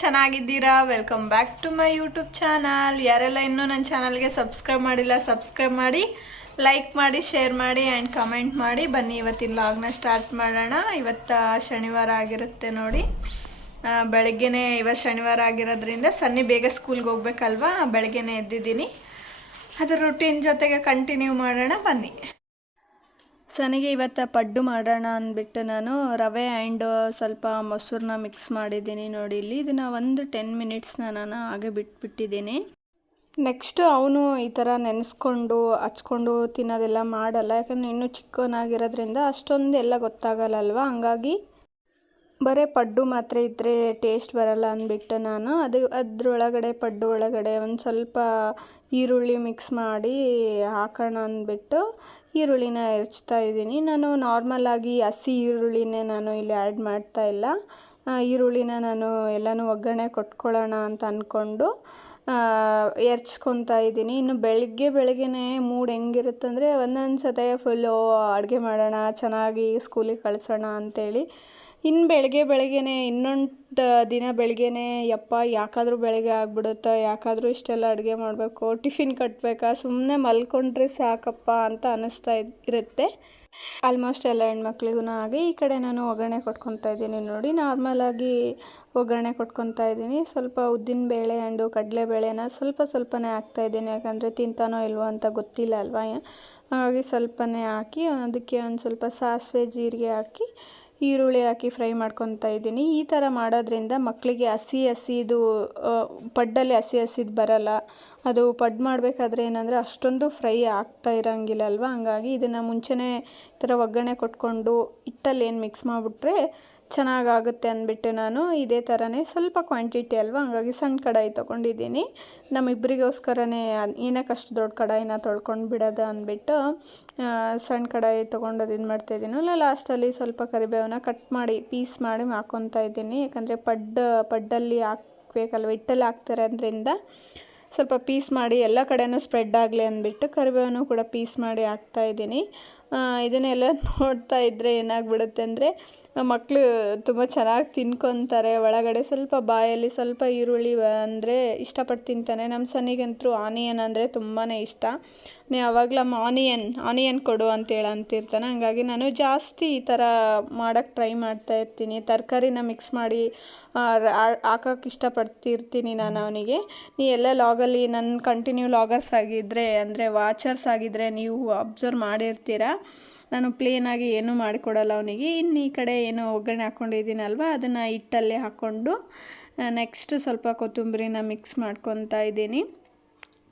ಚೆನ್ನಾಗಿದ್ದೀರಾ? Welcome back to my YouTube channel. ಯಾರೆಲ್ಲ ಇನ್ನೂ ನನ್ನ ಚಾನಲ್ಗೆ ಸಬ್ಸ್ಕ್ರೈಬ್ ಮಾಡಿಲ್ಲ ಸಬ್ಸ್ಕ್ರೈಬ್ ಮಾಡಿ, ಲೈಕ್ ಮಾಡಿ, ಶೇರ್ ಮಾಡಿ ಆ್ಯಂಡ್ ಕಮೆಂಟ್ ಮಾಡಿ. ಬನ್ನಿ ಇವತ್ತಿನ ವ್ಲಾಗ್ನ ಸ್ಟಾರ್ಟ್ ಮಾಡೋಣ. ಇವತ್ತು ಶನಿವಾರ ಆಗಿರುತ್ತೆ ನೋಡಿ. ಬೆಳಗ್ಗೆನೇ ಇವತ್ತು ಶನಿವಾರ ಆಗಿರೋದ್ರಿಂದ ಸನ್ನಿ ಬೇಗ ಸ್ಕೂಲ್ಗೆ ಹೋಗ್ಬೇಕಲ್ವಾ, ಬೆಳಗ್ಗೆನೇ ಎದ್ದಿದ್ದೀನಿ. ಅದರ ರೂಟೀನ್ ಜೊತೆಗೆ ಕಂಟಿನ್ಯೂ ಮಾಡೋಣ ಬನ್ನಿ. ಸನಿಗೆ ಇವತ್ತು ಪಡ್ಡು ಮಾಡೋಣ ಅಂದ್ಬಿಟ್ಟು ನಾನು ರವೆ ಆ್ಯಂಡ್ ಸ್ವಲ್ಪ ಮೊಸರನ್ನ ಮಿಕ್ಸ್ ಮಾಡಿದ್ದೀನಿ ನೋಡಿ. ಇಲ್ಲಿ ಇದನ್ನು ಒಂದು 10 ಮಿನಿಟ್ಸ್ನ ನಾನು ಹಾಗೆ ಬಿಟ್ಬಿಟ್ಟಿದ್ದೀನಿ. ನೆಕ್ಸ್ಟು ಅವನು ಈ ಥರ ನೆನೆಸ್ಕೊಂಡು ಹಚ್ಕೊಂಡು ತಿನ್ನೋದೆಲ್ಲ ಮಾಡಲ್ಲ, ಯಾಕಂದರೆ ಇನ್ನೂ ಚಿಕ್ಕವನಾಗಿರೋದ್ರಿಂದ ಅಷ್ಟೊಂದು ಎಲ್ಲ ಗೊತ್ತಾಗಲ್ಲಲ್ವ. ಹಂಗಾಗಿ ಬರೀ ಪಡ್ಡು ಮಾತ್ರ ಇದ್ದರೆ ಟೇಸ್ಟ್ ಬರಲ್ಲ ಅಂದ್ಬಿಟ್ಟು ನಾನು ಅದ್ರೊಳಗಡೆ ಪಡ್ಡು ಒಳಗಡೆ ಒಂದು ಸ್ವಲ್ಪ ಈರುಳ್ಳಿ ಮಿಕ್ಸ್ ಮಾಡಿ ಹಾಕೋಣ ಅಂದ್ಬಿಟ್ಟು ಈರುಳ್ಳಿನ ಹೆಚ್ತಾ ಇದ್ದೀನಿ. ನಾನು ನಾರ್ಮಲಾಗಿ ಹಸಿ ಈರುಳ್ಳಿನೇ ನಾನು ಇಲ್ಲಿ ಆ್ಯಡ್ ಮಾಡ್ತಾ ಇಲ್ಲ. ಈರುಳ್ಳಿನ ನಾನು ಎಲ್ಲನೂ ಒಗ್ಗರಣೆ ಕೊಟ್ಕೊಳ್ಳೋಣ ಅಂತ ಅಂದ್ಕೊಂಡು ಹೆರ್ಚ್ಕೊತಾ ಇದ್ದೀನಿ. ಇನ್ನು ಬೆಳಗ್ಗೆನೇ ಮೂಡ್ ಹೆಂಗಿರುತ್ತಂದರೆ ಒಂದೊಂದು ಸತಿ ಫುಲ್ಲು ಅಡುಗೆ ಮಾಡೋಣ, ಚೆನ್ನಾಗಿ ಸ್ಕೂಲಿಗೆ ಕಳಿಸೋಣ ಅಂಥೇಳಿ. ಇನ್ನು ಬೆಳಗ್ಗೆನೇ ಇನ್ನೊಂದು ದಿನ ಬೆಳಗ್ಗೆನೇ ಯಪ್ಪ ಯಾಕಾದರೂ ಬೆಳಗ್ಗೆ ಆಗಿಬಿಡುತ್ತಾ, ಯಾಕಾದರೂ ಇಷ್ಟೆಲ್ಲ ಅಡುಗೆ ಮಾಡಬೇಕು, ಟಿಫಿನ್ ಕಟ್ಟಬೇಕಾ, ಸುಮ್ಮನೆ ಮಲ್ಕೊಂಡ್ರೆ ಸಾಕಪ್ಪ ಅಂತ ಅನ್ನಿಸ್ತಾ ಇರುತ್ತೆ. ಆಲ್ಮೋಸ್ಟ್ ಎಲ್ಲ ಹೆಣ್ಮಕ್ಳಿಗೂ ಹಾಗೆ. ಈ ಕಡೆ ನಾನು ಒಗ್ಗರಣೆ ಕೊಟ್ಕೊತಾ ಇದ್ದೀನಿ ನೋಡಿ. ನಾರ್ಮಲಾಗಿ ಒಗ್ಗರಣೆ ಕೊಟ್ಕೊತಾ ಇದ್ದೀನಿ. ಸ್ವಲ್ಪ ಉದ್ದಿನಬೇಳೆ ಆ್ಯಂಡು ಕಡಲೆಬೇಳೆನ ಸ್ವಲ್ಪನೇ ಹಾಕ್ತಾಯಿದ್ದೀನಿ, ಯಾಕಂದರೆ ತಿಂತಾನೋ ಇಲ್ವೋ ಅಂತ ಗೊತ್ತಿಲ್ಲ ಅಲ್ವಾ. ಹಾಗಾಗಿ ಸ್ವಲ್ಪನೇ ಹಾಕಿ ಅದಕ್ಕೆ ಒಂದು ಸ್ವಲ್ಪ ಸಾಸಿವೆ ಜೀರಿಗೆ ಹಾಕಿ ಈರುಳ್ಳಿ ಹಾಕಿ ಫ್ರೈ ಮಾಡ್ಕೊತಾ ಇದ್ದೀನಿ. ಈ ಥರ ಮಾಡೋದ್ರಿಂದ ಮಕ್ಕಳಿಗೆ ಹಸಿದು ಪಡ್ಡಲ್ಲಿ ಹಸಿದು ಬರಲ್ಲ. ಅದು ಪಡ್ಡು ಮಾಡಬೇಕಾದ್ರೆ ಏನಂದರೆ ಅಷ್ಟೊಂದು ಫ್ರೈ ಆಗ್ತಾ ಇರೋಂಗಿಲ್ಲ ಅಲ್ವ. ಹಂಗಾಗಿ ಇದನ್ನು ಮುಂಚೆನೇ ಈ ಥರ ಒಗ್ಗರಣೆ ಕೊಟ್ಕೊಂಡು ಹಿಟ್ಟಲ್ಲಿ ಏನು ಮಿಕ್ಸ್ ಮಾಡಿಬಿಟ್ರೆ ಚೆನ್ನಾಗಾಗುತ್ತೆ ಅಂದ್ಬಿಟ್ಟು ನಾನು ಇದೇ ಥರನೇ ಸ್ವಲ್ಪ ಕ್ವಾಂಟಿಟಿ ಅಲ್ವ, ಹಂಗಾಗಿ ಸಣ್ಣ ಕಡಾಯಿ ತೊಗೊಂಡಿದ್ದೀನಿ. ನಮ್ಮಿಬ್ಬರಿಗೋಸ್ಕರನೇ ಏನಕ್ಕೆ ಅಷ್ಟು ದೊಡ್ಡ ಕಡಾಯಿನ ತೊಳ್ಕೊಂಡು ಬಿಡೋದು ಅಂದ್ಬಿಟ್ಟು ಸಣ್ಣ ಕಡಾಯಿ ತೊಗೊಂಡು ಇದು ಮಾಡ್ತಾಯಿದ್ದೀನಿ. ಲಾಸ್ಟಲ್ಲಿ ಸ್ವಲ್ಪ ಕರಿಬೇವನ್ನ ಕಟ್ ಮಾಡಿ ಪೀಸ್ ಮಾಡಿ ಹಾಕ್ಕೊತಾ ಇದ್ದೀನಿ, ಯಾಕಂದರೆ ಪಡ್ಡಲ್ಲಿ ಹಾಕಬೇಕಲ್ವ, ಹಿಟ್ಟಲ್ಲಿ ಹಾಕ್ತಿರೋದ್ರಿಂದ ಸ್ವಲ್ಪ ಪೀಸ್ ಮಾಡಿ ಎಲ್ಲ ಕಡೆನೂ ಸ್ಪ್ರೆಡ್ ಆಗಲಿ ಅಂದ್ಬಿಟ್ಟು ಕರಿಬೇವನ್ನು ಕೂಡ ಪೀಸ್ ಮಾಡಿ ಹಾಕ್ತಾಯಿದ್ದೀನಿ. ಇದನ್ನೆಲ್ಲ ನೋಡ್ತಾ ಇದ್ದರೆ ಏನಾಗ್ಬಿಡುತ್ತೆ ಅಂದರೆ ಮಕ್ಕಳು ತುಂಬ ಚೆನ್ನಾಗಿ ತಿನ್ಕೊತಾರೆ. ಒಳಗಡೆ ಸ್ವಲ್ಪ ಬಾಯಲ್ಲಿ ಸ್ವಲ್ಪ ಈರುಳ್ಳಿ ಅಂದರೆ ಇಷ್ಟಪಟ್ಟು ತಿಂತಾನೆ. ನಮ್ಮ ಸನಿಗಂತೂ ಆನಿಯನ್ ಅಂದರೆ ತುಂಬಾ ಇಷ್ಟ. ಯಾವಾಗಲೂ ಆನಿಯನ್ ಕೊಡು ಅಂತೇಳಿ ಅಂತಿರ್ತಾನೆ. ಹಂಗಾಗಿ ನಾನು ಜಾಸ್ತಿ ಈ ಥರ ಮಾಡೋಕ್ಕೆ ಟ್ರೈ ಮಾಡ್ತಾಯಿರ್ತೀನಿ. ತರಕಾರಿನ ಮಿಕ್ಸ್ ಮಾಡಿ ಹಾಕೋಕ್ಕೆ ಇಷ್ಟಪಡ್ತಿರ್ತೀನಿ ನಾನು ಅವನಿಗೆ. ನೀ ಎಲ್ಲ ಲಾಗಲ್ಲಿ ನನ್ನ ಕಂಟಿನ್ಯೂ ಲಾಗರ್ಸ್ ಆಗಿದ್ದರೆ ಅಂದರೆ ವಾಚರ್ಸ್ ಆಗಿದ್ದರೆ ನೀವು ಅಬ್ಸರ್ವ್ ಮಾಡಿರ್ತೀರ, ನಾನು ಪ್ಲೇನಾಗಿ ಏನೂ ಮಾಡಿಕೊಡಲ್ಲ ಅವನಿಗೆ. ಇನ್ನು ಈ ಕಡೆ ಏನು ಒಗ್ಗರಣೆ ಹಾಕ್ಕೊಂಡಿದ್ದೀನಲ್ವ ಅದನ್ನು ಹಿಟ್ಟಲ್ಲೇ ಹಾಕ್ಕೊಂಡು ನೆಕ್ಸ್ಟ್ ಸ್ವಲ್ಪ ಕೊತ್ತಂಬರಿನ ಮಿಕ್ಸ್ ಮಾಡ್ಕೊತಾ ಇದ್ದೀನಿ.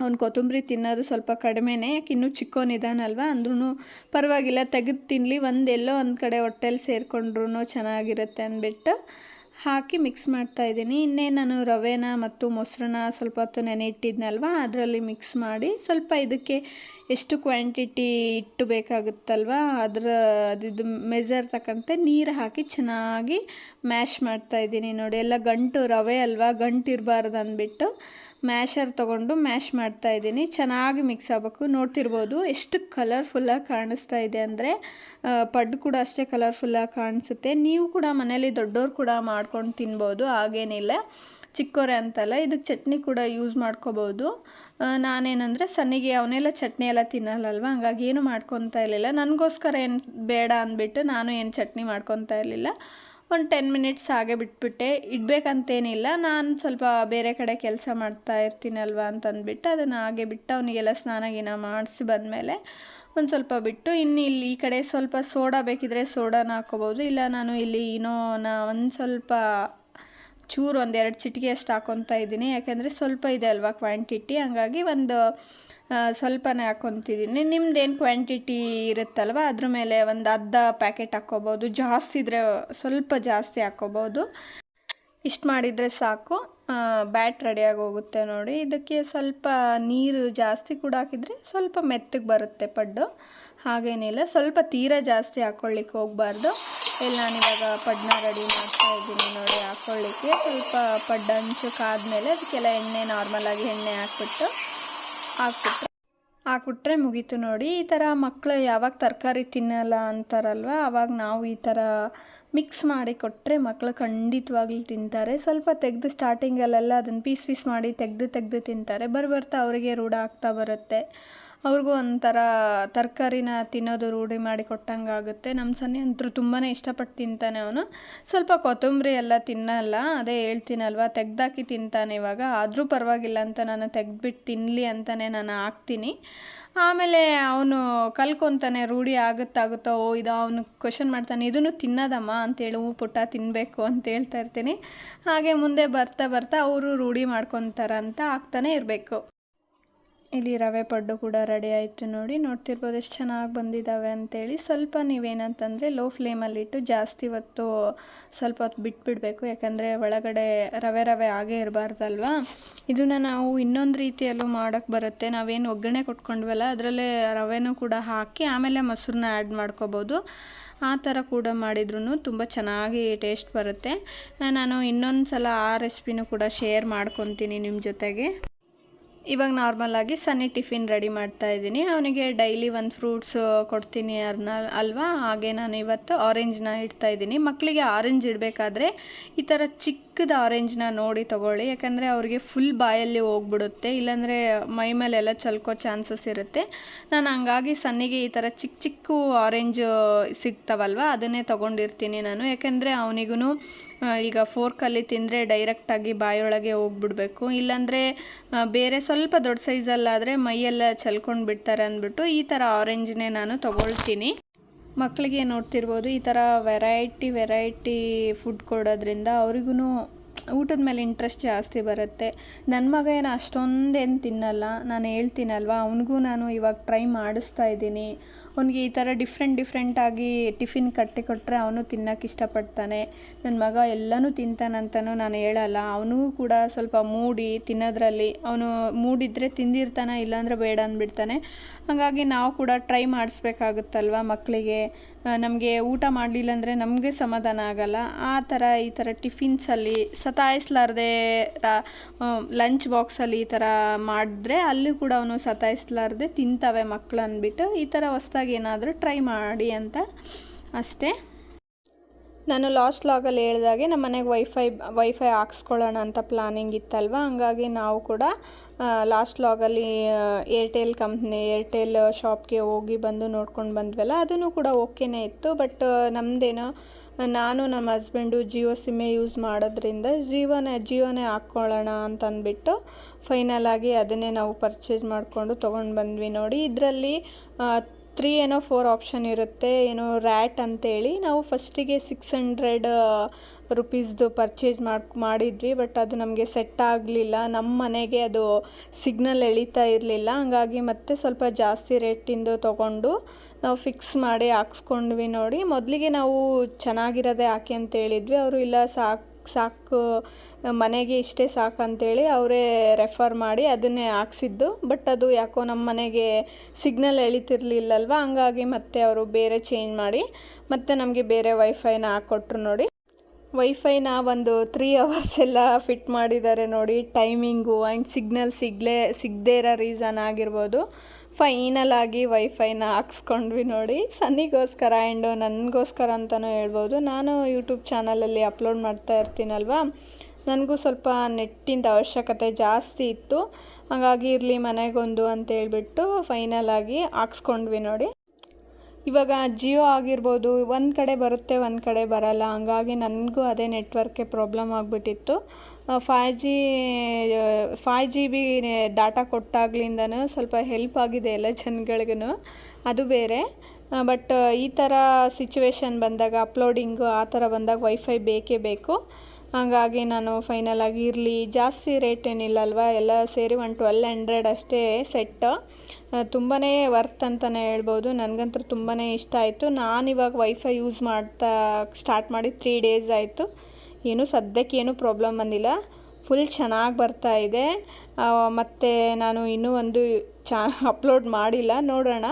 ಅವ್ನು ಕೊತ್ತಂಬರಿ ತಿನ್ನೋದು ಸ್ವಲ್ಪ ಕಡಿಮೆನೇ, ಯಾಕೆ ಇನ್ನೂ ಚಿಕ್ಕವನಿದ್ದಾನಲ್ವ, ಅಂದ್ರೂ ಪರವಾಗಿಲ್ಲ ತೆಗೆದು ತಿನ್ನಲಿ, ಎಲ್ಲೋ ಒಂದು ಕಡೆ ಹೊಟ್ಟೆಲಿ ಸೇರಿಕೊಂಡ್ರೂ ಚೆನ್ನಾಗಿರುತ್ತೆ ಅಂದ್ಬಿಟ್ಟು ಹಾಕಿ ಮಿಕ್ಸ್ ಮಾಡ್ತಾಯಿದ್ದೀನಿ. ಇನ್ನೇ ನಾನು ರವೆನ ಮತ್ತು ಮೊಸರನ್ನ ಸ್ವಲ್ಪ ಹೊತ್ತು ನೆನೆ ಇಟ್ಟಿದ್ನಲ್ವ ಅದರಲ್ಲಿ ಮಿಕ್ಸ್ ಮಾಡಿ ಸ್ವಲ್ಪ ಇದಕ್ಕೆ ಎಷ್ಟು ಕ್ವಾಂಟಿಟಿ ಹಿಟ್ಟು ಬೇಕಾಗುತ್ತಲ್ವ ಅದಿದು ಮೆಜರ್ ತಕ್ಕಂತೆ ನೀರು ಹಾಕಿ ಚೆನ್ನಾಗಿ ಮ್ಯಾಶ್ ಮಾಡ್ತಾಯಿದ್ದೀನಿ ನೋಡಿ. ಎಲ್ಲ ಗಂಟು ರವೆ ಅಲ್ವಾ, ಗಂಟು ಇರಬಾರ್ದು ಅಂದ್ಬಿಟ್ಟು ಮ್ಯಾಶರ್ ತೊಗೊಂಡು ಮ್ಯಾಶ್ ಮಾಡ್ತಾಯಿದ್ದೀನಿ. ಚೆನ್ನಾಗಿ ಮಿಕ್ಸ್ ಆಗಬೇಕು. ನೋಡ್ತಿರ್ಬೋದು ಎಷ್ಟು ಕಲರ್ಫುಲ್ಲಾಗಿ ಕಾಣಿಸ್ತಾ ಇದೆ ಅಂದರೆ ಪಡ್ಡು ಕೂಡ ಅಷ್ಟೇ ಕಲರ್ಫುಲ್ಲಾಗಿ ಕಾಣಿಸುತ್ತೆ. ನೀವು ಕೂಡ ಮನೇಲಿ ದೊಡ್ಡವ್ರು ಕೂಡ ಮಾಡ್ಕೊಂಡು ತಿನ್ಬೋದು, ಹಾಗೇನಿಲ್ಲ, ಚಿಕ್ಕವರೇ ಅಂತಲ್ಲ. ಇದಕ್ಕೆ ಚಟ್ನಿ ಕೂಡ ಯೂಸ್ ಮಾಡ್ಕೋಬೋದು. ನಾನೇನಂದರೆ ಸನ್ನಿಗೆ ಅವನೆಲ್ಲ ಚಟ್ನಿ ಎಲ್ಲ ತಿನ್ನಲ್ಲಲ್ವ, ಹಂಗಾಗಿ ಏನು ಮಾಡ್ಕೊತಾ ಇರಲಿಲ್ಲ. ನನಗೋಸ್ಕರ ಏನು ಬೇಡ ಅಂದ್ಬಿಟ್ಟು ನಾನು ಏನು ಚಟ್ನಿ ಮಾಡ್ಕೊತಾ ಇರಲಿಲ್ಲ. ಒಂದು 10 ಮಿನಿಟ್ಸ್ ಹಾಗೆ ಬಿಟ್ಬಿಟ್ಟೆ. ಇಡಬೇಕಂತೇನಿಲ್ಲ, ನಾನು ಸ್ವಲ್ಪ ಬೇರೆ ಕಡೆ ಕೆಲಸ ಮಾಡ್ತಾ ಇರ್ತೀನಲ್ವ ಅಂತಂದ್ಬಿಟ್ಟು ಅದನ್ನು ಹಾಗೆ ಬಿಟ್ಟು ಅವನಿಗೆಲ್ಲ ಸ್ನಾನ ಮಾಡಿಸಿ ಬಂದಮೇಲೆ ಒಂದು ಸ್ವಲ್ಪ ಬಿಟ್ಟು ಇನ್ನು ಇಲ್ಲಿ ಈ ಕಡೆ ಸ್ವಲ್ಪ ಸೋಡಾ ಬೇಕಿದ್ರೆ ಸೋಡಾನ ಹಾಕ್ಕೋಬೋದು. ಇಲ್ಲ ನಾನು ಇಲ್ಲಿ ಇನೋನ ಒಂದು ಸ್ವಲ್ಪ ಚೂರು 1-2 ಚಿಟಿಕೆ ಅಷ್ಟು ಹಾಕ್ಕೊತಾ ಇದ್ದೀನಿ, ಯಾಕೆಂದರೆ ಸ್ವಲ್ಪ ಇದೆ ಅಲ್ವಾ ಕ್ವಾಂಟಿಟಿ, ಹಂಗಾಗಿ ಒಂದು ಸ್ವಲ್ಪನೇ ಹಾಕ್ಕೊತಿದ್ದೀನಿ. ನಿಮ್ದೇನು ಕ್ವಾಂಟಿಟಿ ಇರುತ್ತಲ್ವ ಅದ್ರ ಮೇಲೆ ಒಂದು ಅರ್ಧ ಪ್ಯಾಕೆಟ್ ಹಾಕ್ಕೋಬೋದು, ಜಾಸ್ತಿ ಇದ್ದರೆ ಸ್ವಲ್ಪ ಜಾಸ್ತಿ ಹಾಕ್ಕೋಬೋದು. ಇಷ್ಟು ಮಾಡಿದರೆ ಸಾಕು, ಬ್ಯಾಟ್ ರೆಡಿಯಾಗಿ ಹೋಗುತ್ತೆ ನೋಡಿ. ಇದಕ್ಕೆ ಸ್ವಲ್ಪ ನೀರು ಜಾಸ್ತಿ ಕೂಡ ಹಾಕಿದರೆ ಸ್ವಲ್ಪ ಮೆತ್ತಗೆ ಬರುತ್ತೆ ಪಡ್ಡು, ಹಾಗೇನಿಲ್ಲ. ಸ್ವಲ್ಪ ತೀರಾ ಜಾಸ್ತಿ ಹಾಕ್ಕೊಳ್ಳಿಕ್ಕೆ ಹೋಗಬಾರ್ದು. ಇಲ್ಲಿ ನಾನಿವಾಗ ಪಡ್ಡನ್ನ ರೆಡಿ ಮಾಡ್ತಾಯಿದ್ದೀನಿ ನೋಡಿ ಹಾಕ್ಕೊಳ್ಳಿಕ್ಕೆ. ಸ್ವಲ್ಪ ಪಡ್ಡು ಹಂಚು ಕಾದ್ಮೇಲೆ ಅದಕ್ಕೆಲ್ಲ ಎಣ್ಣೆ ನಾರ್ಮಲಾಗಿ ಎಣ್ಣೆ ಹಾಕ್ಬಿಟ್ಟು ಹಾಕ್ಬಿಟ್ರೆ ಮುಗೀತು ನೋಡಿ. ಈ ಥರ ಮಕ್ಕಳು ಯಾವಾಗ ತರಕಾರಿ ತಿನ್ನಲ್ಲ ಅಂತಾರಲ್ವ, ಆವಾಗ ನಾವು ಈ ಥರ ಮಿಕ್ಸ್ ಮಾಡಿ ಕೊಟ್ಟರೆ ಮಕ್ಕಳು ಖಂಡಿತವಾಗ್ಲೂ ತಿಂತಾರೆ. ಸ್ವಲ್ಪ ತೆಗೆದು ಸ್ಟಾರ್ಟಿಂಗಲ್ಲೆಲ್ಲ ಅದನ್ನು ಪೀಸ್ ಮಾಡಿ ತೆಗೆದು ತಿಂತಾರೆ. ಬರ್ತಾ ಅವರಿಗೆ ರೂಢ ಆಗ್ತಾ ಬರುತ್ತೆ. ಅವ್ರಿಗೂ ಒಂಥರ ತರಕಾರಿನ ತಿನ್ನೋದು ರೂಢಿ ಮಾಡಿ ಕೊಟ್ಟಂಗೆ ಆಗುತ್ತೆ. ನಮ್ಮ ಸನ್ನಿ ಅಂತೂ ತುಂಬಾ ಇಷ್ಟಪಟ್ಟು ತಿಂತಾನೆ. ಅವನು ಸ್ವಲ್ಪ ಕೊತ್ತಂಬರಿ ಎಲ್ಲ ತಿನ್ನಲ್ಲ, ಅದೇ ಹೇಳ್ತೀನಲ್ವ, ತೆಗ್ದಾಕಿ ತಿಂತಾನೆ ಇವಾಗ. ಆದರೂ ಪರವಾಗಿಲ್ಲ ಅಂತ ನಾನು ತೆಗೆದ್ಬಿಟ್ಟು ತಿನ್ನಲಿ ಅಂತಲೇ ನಾನು ಹಾಕ್ತೀನಿ. ಆಮೇಲೆ ಅವನು ಕಲ್ಕೊತಾನೆ, ರೂಢಿ ಆಗುತ್ತೋ ಇದು ಅವನು ಕ್ವಶನ್ ಮಾಡ್ತಾನೆ, ಇದನ್ನು ತಿನ್ನೋದಮ್ಮ ಅಂತೇಳಿ, ಹೂ ಪುಟ್ಟ ತಿನ್ನಬೇಕು ಅಂತ ಹೇಳ್ತಾ ಇರ್ತೀನಿ. ಹಾಗೆ ಮುಂದೆ ಬರ್ತಾ ಅವರು ರೂಢಿ ಮಾಡ್ಕೊತಾರಂತ ಆಗ್ತಾನೆ ಇರಬೇಕು. ಇಲ್ಲಿ ರವೆ ಪಡ್ಡು ಕೂಡ ರೆಡಿ ಆಯಿತು ನೋಡಿ. ನೋಡ್ತಿರ್ಬೋದು ಎಷ್ಟು ಚೆನ್ನಾಗಿ ಬಂದಿದ್ದಾವೆ ಅಂತೇಳಿ. ಸ್ವಲ್ಪ ನೀವೇನಂತಂದರೆ ಲೋ ಫ್ಲೇಮಲ್ಲಿಟ್ಟು ಜಾಸ್ತಿ ಹೊತ್ತು ಸ್ವಲ್ಪ ಹೊತ್ತು ಬಿಟ್ಬಿಡಬೇಕು, ಯಾಕಂದರೆ ಒಳಗಡೆ ರವೆ ಆಗೇ ಇರಬಾರ್ದಲ್ವಾ. ಇದನ್ನು ನಾವು ಇನ್ನೊಂದು ರೀತಿಯಲ್ಲೂ ಮಾಡೋಕ್ಕೆ ಬರುತ್ತೆ. ನಾವೇನು ಒಗ್ಗರಣೆ ಕೊಟ್ಕೊಂಡ್ವಲ್ಲ ಅದರಲ್ಲೇ ರವೆನೂ ಕೂಡ ಹಾಕಿ ಆಮೇಲೆ ಮೊಸರನ್ನ ಆ್ಯಡ್ ಮಾಡ್ಕೋಬೋದು. ಆ ಥರ ಕೂಡ ಮಾಡಿದ್ರೂ ತುಂಬ ಚೆನ್ನಾಗಿ ಟೇಸ್ಟ್ ಬರುತ್ತೆ. ನಾನು ಇನ್ನೊಂದು ಸಲ ಆ ರೆಸಿಪಿನೂ ಕೂಡ ಶೇರ್ ಮಾಡ್ಕೊತೀನಿ ನಿಮ್ಮ ಜೊತೆಗೆ. ಇವಾಗ ನಾರ್ಮಲಾಗಿ ಸನ್ನಿ ಟಿಫಿನ್ ರೆಡಿ ಮಾಡ್ತಾಯಿದ್ದೀನಿ. ಅವನಿಗೆ ಡೈಲಿ ಒಂದು ಫ್ರೂಟ್ಸ್ ಕೊಡ್ತೀನಿ ಅಲ್ವಾ. ಹಾಗೆ ನಾನು ಇವತ್ತು ಆರೆಂಜ್ನ ಇಡ್ತಾಯಿದ್ದೀನಿ. ಮಕ್ಕಳಿಗೆ ಆರೆಂಜ್ ಇಡಬೇಕಾದ್ರೆ ಈ ಥರ ಚಿಕ್ಕದ ಆರೆಂಜ್ನ ನೋಡಿ ತೊಗೊಳ್ಳಿ, ಯಾಕಂದರೆ ಅವ್ರಿಗೆ ಫುಲ್ ಬಾಯಲ್ಲಿ ಹೋಗ್ಬಿಡುತ್ತೆ, ಇಲ್ಲಾಂದರೆ ಮೈ ಮೇಲೆಲ್ಲ ಚಲ್ಕೋ ಚಾನ್ಸಸ್ ಇರುತ್ತೆ. ನಾನು ಹಂಗಾಗಿ ಸನ್ನಿಗೆ ಈ ಥರ ಚಿಕ್ಕ ಆರೆಂಜ್ ಸಿಗ್ತಾವಲ್ವ ಅದನ್ನೇ ತೊಗೊಂಡಿರ್ತೀನಿ ನಾನು. ಯಾಕೆಂದರೆ ಅವನಿಗೂ ಈಗ ಫೋರ್ಕಲ್ಲಿ ತಿಂದರೆ ಡೈರೆಕ್ಟಾಗಿ ಬಾಯೊಳಗೆ ಹೋಗ್ಬಿಡ್ಬೇಕು, ಇಲ್ಲಾಂದರೆ ಬೇರೆ ಸ್ವಲ್ಪ ದೊಡ್ಡ ಸೈಜಲ್ಲಾದರೆ ಮೈಯೆಲ್ಲ ಚಲ್ಕೊಂಡು ಬಿಡ್ತಾರೆ ಅಂದ್ಬಿಟ್ಟು ಈ ಥರ ಆರೆಂಜ್ನೇ ನಾನು ತೊಗೊಳ್ತೀನಿ. ಮಕ್ಕಳಿಗೆ ನೋಡ್ತಿರ್ಬೋದು ಈ ಥರ ವೆರೈಟಿ ಫುಡ್ ಕೊಡೋದ್ರಿಂದ ಅವ್ರಿಗೂ ಊಟದ ಮೇಲೆ ಇಂಟ್ರೆಸ್ಟ್ ಜಾಸ್ತಿ ಬರುತ್ತೆ. ನನ್ನ ಮಗ ಏನು ಅಷ್ಟೊಂದೇನು ತಿನ್ನಲ್ಲ, ನಾನು ಹೇಳ್ತೀನಲ್ವ, ಅವನಿಗೂ ನಾನು ಇವಾಗ ಟ್ರೈ ಮಾಡಿಸ್ತಾ ಇದ್ದೀನಿ. ಅವನಿಗೆ ಈ ಥರ ಡಿಫ್ರೆಂಟಾಗಿ ಟಿಫಿನ್ ಕಟ್ಟಿಕೊಟ್ರೆ ಅವನು ತಿನ್ನೋಕೆ ಇಷ್ಟಪಡ್ತಾನೆ. ನನ್ನ ಮಗ ಎಲ್ಲನೂ ತಿಂತಾನಂತನೂ ನಾನು ಹೇಳಲ್ಲ. ಅವನಿಗೂ ಕೂಡ ಸ್ವಲ್ಪ ಮೂಡಿ ತಿನ್ನೋದ್ರಲ್ಲಿ ಅವನು ಮೂಡಿದ್ರೆ ತಿಂದಿರ್ತಾನೆ, ಇಲ್ಲಾಂದರೆ ಬೇಡ ಅಂದ್ಬಿಡ್ತಾನೆ. ಹಾಗಾಗಿ ನಾವು ಕೂಡ ಟ್ರೈ ಮಾಡಿಸ್ಬೇಕಾಗುತ್ತಲ್ವ ಮಕ್ಕಳಿಗೆ. ನಮಗೆ ಊಟ ಮಾಡಲಿಲ್ಲ ಅಂದರೆ ನಮಗೆ ಸಮಾಧಾನ ಆಗಲ್ಲ. ಆ ಥರ ಈ ಥರ ಟಿಫಿನ್ಸಲ್ಲಿ ಸತಾಯಿಸ್ಲಾರ್ದೆ ಲಂಚ್ ಬಾಕ್ಸಲ್ಲಿ ಈ ಥರ ಮಾಡಿದ್ರೆ ಅಲ್ಲಿ ಕೂಡ ಅವನು ಸತಾಯಿಸ್ಲಾರ್ದೆ ತಿಂತವೆ ಮಕ್ಕಳು ಅಂದ್ಬಿಟ್ಟು ಈ ಥರ ಹೊಸ್ದಾಗಿ ಏನಾದರೂ ಟ್ರೈ ಮಾಡಿ ಅಂತ ಅಷ್ಟೇ. ನಾನು ಲಾಸ್ಟ್ ಲಾಗಲ್ಲಿ ಹೇಳಿದಾಗೆ ನಮ್ಮ ಮನೆಗೆ ವೈಫೈ ಹಾಕ್ಸ್ಕೊಳ್ಳೋಣ ಅಂತ ಪ್ಲಾನಿಂಗ್ ಇತ್ತಲ್ವ. ಹಂಗಾಗಿ ನಾವು ಕೂಡ ಲಾಸ್ಟ್ ಲಾಗಲ್ಲಿ ಏರ್ಟೆಲ್ ಶಾಪ್ಗೆ ಹೋಗಿ ಬಂದು ನೋಡ್ಕೊಂಡು ಬಂದ್ವಲ್ಲ, ಅದನ್ನು ಕೂಡ ಓಕೆನೇ ಇತ್ತು. ಬಟ್ ನಮ್ಮದೇನೋ ನಾನು ನಮ್ಮ ಹಸ್ಬೆಂಡು ಜಿಯೋ ಸಿಮ್ಮೇ ಯೂಸ್ ಮಾಡೋದ್ರಿಂದ ಜಿಯೋನೇ ಹಾಕ್ಕೊಳ್ಳೋಣ ಅಂತಂದ್ಬಿಟ್ಟು ಫೈನಲಾಗಿ ಅದನ್ನೇ ನಾವು ಪರ್ಚೇಸ್ ಮಾಡಿಕೊಂಡು ತೊಗೊಂಡು ಬಂದ್ವಿ ನೋಡಿ. ಇದರಲ್ಲಿ 4 ಆಪ್ಷನ್ ಇರುತ್ತೆ. ರ್ಯಾಟ್ ಅಂತೇಳಿ ನಾವು ಫಸ್ಟಿಗೆ 600 ರುಪೀಸ್ದು ಪರ್ಚೇಸ್ ಮಾಡಿದ್ವಿ. ಬಟ್ ಅದು ನಮಗೆ ಸೆಟ್ ಆಗಲಿಲ್ಲ, ನಮ್ಮ ಮನೆಗೆ ಅದು ಸಿಗ್ನಲ್ ಎಳೀತಾ ಇರಲಿಲ್ಲ. ಹಂಗಾಗಿ ಮತ್ತೆ ಸ್ವಲ್ಪ ಜಾಸ್ತಿ ರೇಟಿಂದು ತೊಗೊಂಡು ನಾವು ಫಿಕ್ಸ್ ಮಾಡಿ ಹಾಕ್ಸ್ಕೊಂಡ್ವಿ ನೋಡಿ. ಮೊದಲಿಗೆ ನಾವು ಚೆನ್ನಾಗಿರೋದೇ ಹಾಕಿ ಅಂತ ಹೇಳಿದ್ವಿ. ಅವರು ಇಲ್ಲ ಸಾಕು ಮನೆಗೆ ಇಷ್ಟೇ ಸಾಕು ಅಂತೇಳಿ ಅವರೇ ರೆಫರ್ ಮಾಡಿ ಅದನ್ನೇ ಹಾಕ್ಸಿದ್ದು. ಬಟ್ ಅದು ಯಾಕೋ ನಮ್ಮ ಮನೆಗೆ ಸಿಗ್ನಲ್ ಎಳಿತಿರ್ಲಿಲ್ಲಲ್ವ, ಹಂಗಾಗಿ ಮತ್ತೆ ಅವರು ಬೇರೆ ಚೇಂಜ್ ಮಾಡಿ ಮತ್ತೆ ನಮಗೆ ಬೇರೆ ವೈಫೈನ ಹಾಕ್ಕೊಟ್ರು ನೋಡಿ. ವೈಫೈನ ಒಂದು 3 ಅವರ್ಸ್ ಎಲ್ಲ ಫಿಟ್ ಮಾಡಿದ್ದಾರೆ ನೋಡಿ. ಟೈಮಿಂಗು ಆ್ಯಂಡ್ ಸಿಗ್ನಲ್ ಸಿಗದೇ ಇರೋ ರೀಸನ್ ಆಗಿರ್ಬೋದು. ಫೈನಲ್ ಆಗಿ ವೈಫೈನ ಹಾಕ್ಸ್ಕೊಂಡ್ವಿ ನೋಡಿ, ಸನ್ನಿಗೋಸ್ಕರ ಆ್ಯಂಡ್ ನನಗೋಸ್ಕರ ಅಂತಲೂ ಹೇಳ್ಬೋದು. ನಾನು ಯೂಟ್ಯೂಬ್ ಚಾನಲಲ್ಲಿ ಅಪ್ಲೋಡ್ ಮಾಡ್ತಾ ಇರ್ತೀನಲ್ವ, ನನಗೂ ಸ್ವಲ್ಪ ನೆಟ್ಟಿಂದ ಅವಶ್ಯಕತೆ ಜಾಸ್ತಿ ಇತ್ತು. ಹಾಗಾಗಿ ಇರಲಿ ಮನೆಗೊಂದು ಅಂತ ಹೇಳ್ಬಿಟ್ಟು ಫೈನಲ್ ಆಗಿ ಹಾಕ್ಸ್ಕೊಂಡ್ವಿ ನೋಡಿ. ಇವಾಗ ಜಿಯೋ ಆಗಿರ್ಬೋದು, ಒಂದು ಕಡೆ ಬರುತ್ತೆ ಒಂದು ಕಡೆ ಬರಲ್ಲ. ಹಂಗಾಗಿ ನನಗೂ ಅದೇ ನೆಟ್ವರ್ಕೆ ಪ್ರಾಬ್ಲಮ್ ಆಗಿಬಿಟ್ಟಿತ್ತು. 5 GB ಡಾಟಾ ಕೊಟ್ಟಾಗ್ಲಿಂದನೂ ಸ್ವಲ್ಪ ಹೆಲ್ಪ್ ಆಗಿದೆ ಎಲ್ಲ ಜನಗಳಿಗೂ, ಅದು ಬೇರೆ. ಬಟ್ ಈ ಥರ ಸಿಚುವೇಶನ್ ಬಂದಾಗ, ಅಪ್ಲೋಡಿಂಗು ಆ ಥರ ಬಂದಾಗ ವೈಫೈ ಬೇಕೇ ಬೇಕು. ಹಾಗಾಗಿ ನಾನು ಫೈನಲಾಗಿ ಇರಲಿ, ಜಾಸ್ತಿ ರೇಟ್ ಏನಿಲ್ಲಲ್ವ, ಎಲ್ಲ ಸೇರಿ 1200 ಅಷ್ಟೇ ಸೆಟ್. ತುಂಬಾ ವರ್ತ್ ಅಂತಲೇ ಹೇಳ್ಬೋದು. ನನಗಂತೂ ತುಂಬಾ ಇಷ್ಟ ಆಯಿತು. ನಾನಿವಾಗ ವೈಫೈ ಯೂಸ್ ಸ್ಟಾರ್ಟ್ ಮಾಡಿ 3 ಡೇಸ್ ಆಯಿತು. ಸದ್ಯಕ್ಕೇನು ಪ್ರಾಬ್ಲಮ್ ಬಂದಿಲ್ಲ, ಫುಲ್ ಚೆನ್ನಾಗಿ ಬರ್ತಾ ಇದೆ. ಮತ್ತು ನಾನು ಇನ್ನೂ ಒಂದು ಅಪ್ಲೋಡ್ ಮಾಡಿಲ್ಲ, ನೋಡೋಣ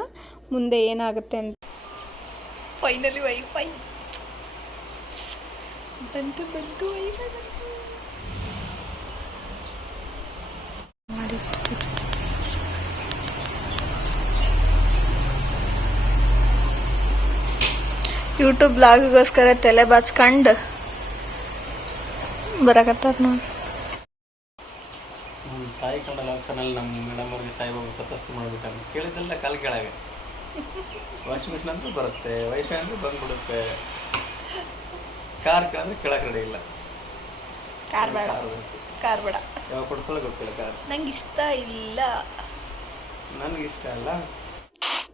ಮುಂದೆ ಏನಾಗುತ್ತೆ ಅಂತ. ಫೈನಲಿ ವೈಫೈ ಬಂತು ಯೂಟ್ಯೂಬ್ ಬ್ಲಾಗಿಗೋಸ್ಕರ ತಲೆ ಬಾಚ್ಕೊಂಡು ಬರಕತ್ತಾರ ನೋಡಿ. ಸಾಯಿ ಕನ್ನಡ ಚಾನಲ್ ನಮ್ಮ ಮೇಡಮ್ ಅವ್ರಿಗೆ ಸಾಯಿಬಾಬಾ ತಪಸ್ಸು ಮಾಡ್ಬೇಕಂತ ಕೇಳಿದ್ದೆಲ್ಲ ಕಾಲು ಕೆಳಗೆ. ವಾಷಿಂಗ್ ಮಿಷಿನ್ ಅಂತೂ ಬರುತ್ತೆ, ವೈಫೈ ಅಂದ್ರೆ ಬಂದ್ಬಿಡುತ್ತೆ, ಕಾರ್ ಕೇಳಿದ್ರೆ ಕೆಳಗೆ ರೆಡಿ ಇಲ್ಲ. ಕಾರ್ ಬೇಡ, ಕಾರ್ ಬೇಡ, ಯಾವಾಗ ಕೊಡಿಸೋಲ್ಲ ಗೊತ್ತಿಲ್ಲ ಕಾರ್. ನಂಗೆ ಇಷ್ಟ ಇಲ್ಲ, ನನಗಿಷ್ಟ ಅಲ್ಲ.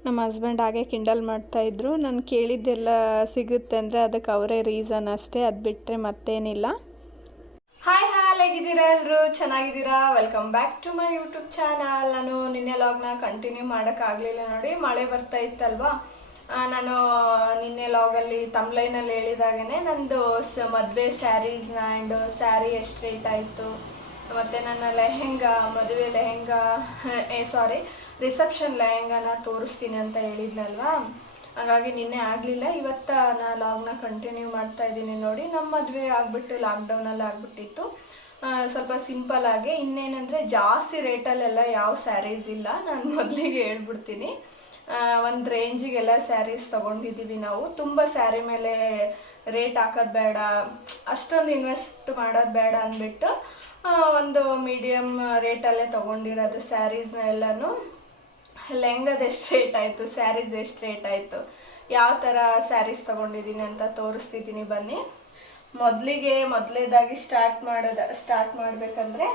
ನಮ್ಮ ಹಸ್ಬೆಂಡ್ ಹಾಗೆ ಕಿಂಡಲ್ ಮಾಡ್ತಾಯಿದ್ರು. ನಾನು ಕೇಳಿದ್ದೆಲ್ಲ ಸಿಗುತ್ತೆ ಅಂದರೆ ಅದಕ್ಕೆ ಅವರೇ ರೀಸನ್ ಅಷ್ಟೇ, ಅದು ಬಿಟ್ಟರೆ ಮತ್ತೇನಿಲ್ಲ. ಹಾಯ್ ಹೇಗಿದ್ದೀರಾ ಎಲ್ಲರೂ? ಚೆನ್ನಾಗಿದ್ದೀರಾ? Welcome back to my YouTube channel. ನಾನು ನಿನ್ನೆ ಲಾಗ್ನ ಕಂಟಿನ್ಯೂ ಮಾಡೋಕ್ಕಾಗಲಿಲ್ಲ ನೋಡಿ, ಮಳೆ ಬರ್ತಾ ಇತ್ತಲ್ವಾ. ನಾನು ನಿನ್ನೆ ಲಾಗಲ್ಲಿ ತಮ್ಲೈನಲ್ಲಿ ಹೇಳಿದಾಗೇ ನಂದು ಮದುವೆ ಸ್ಯಾರೀಸ್ನ ಆ್ಯಂಡ್ ಸ್ಯಾರಿ ಎಷ್ಟು ರೇಟ್ ಆಯಿತು, ಮತ್ತು ನನ್ನ ಲೆಹೆಂಗಾ, ಮದುವೆ ಲೆಹೆಂಗಾ ರಿಸೆಪ್ಷನ್ ಲೆಹೆಂಗಾನ ತೋರಿಸ್ತೀನಿ ಅಂತ ಹೇಳಿದ್ನಲ್ವಾ. ಹಾಗಾಗಿ ನಿನ್ನೆ ಆಗಲಿಲ್ಲ, ಇವತ್ತು ನಾನು ಲಾಗ್ನ ಕಂಟಿನ್ಯೂ ಮಾಡ್ತಾ ಇದ್ದೀನಿ ನೋಡಿ. ನಮ್ಮ ಮದುವೆ ಆಗಿಬಿಟ್ಟು ಲಾಕ್ಡೌನಲ್ಲಿ ಆಗಿಬಿಟ್ಟಿತ್ತು, ಸ್ವಲ್ಪ ಸಿಂಪಲ್ಲಾಗಿ. ಇನ್ನೇನೆಂದರೆ ಜಾಸ್ತಿ ರೇಟಲ್ಲೆಲ್ಲ ಯಾವ ಸ್ಯಾರೀಸ್ ಇಲ್ಲ, ನಾನು ಮೊದಲಿಗೆ ಹೇಳ್ಬಿಡ್ತೀನಿ. ಒಂದು ರೇಂಜಿಗೆಲ್ಲ ಸ್ಯಾರೀಸ್ ತೊಗೊಂಡಿದ್ದೀವಿ ನಾವು. ತುಂಬ ಸ್ಯಾರಿ ಮೇಲೆ ರೇಟ್ ಹಾಕೋದು ಬೇಡ, ಅಷ್ಟೊಂದು ಇನ್ವೆಸ್ಟ್ ಮಾಡೋದು ಬೇಡ ಅಂದ್ಬಿಟ್ಟು ಒಂದು ಮೀಡಿಯಮ್ ರೇಟಲ್ಲೇ ತೊಗೊಂಡಿರೋದು ಸ್ಯಾರೀಸ್ನ ಎಲ್ಲನೂ. ಲೆಹಂಗದ ಎಷ್ಟು ರೇಟ್ ಆಯಿತು, ಸ್ಯಾರೀಸ್ ಎಷ್ಟು ರೇಟ್ ಆಯಿತು, ಯಾವ ಥರ ಸ್ಯಾರೀಸ್ ತೊಗೊಂಡಿದ್ದೀನಿ ಅಂತ ತೋರಿಸ್ತಿದ್ದೀನಿ ಬನ್ನಿ. ಮೊದಲೇದಾಗಿ ಸ್ಟಾರ್ಟ್ ಮಾಡಬೇಕಂದ್ರೆ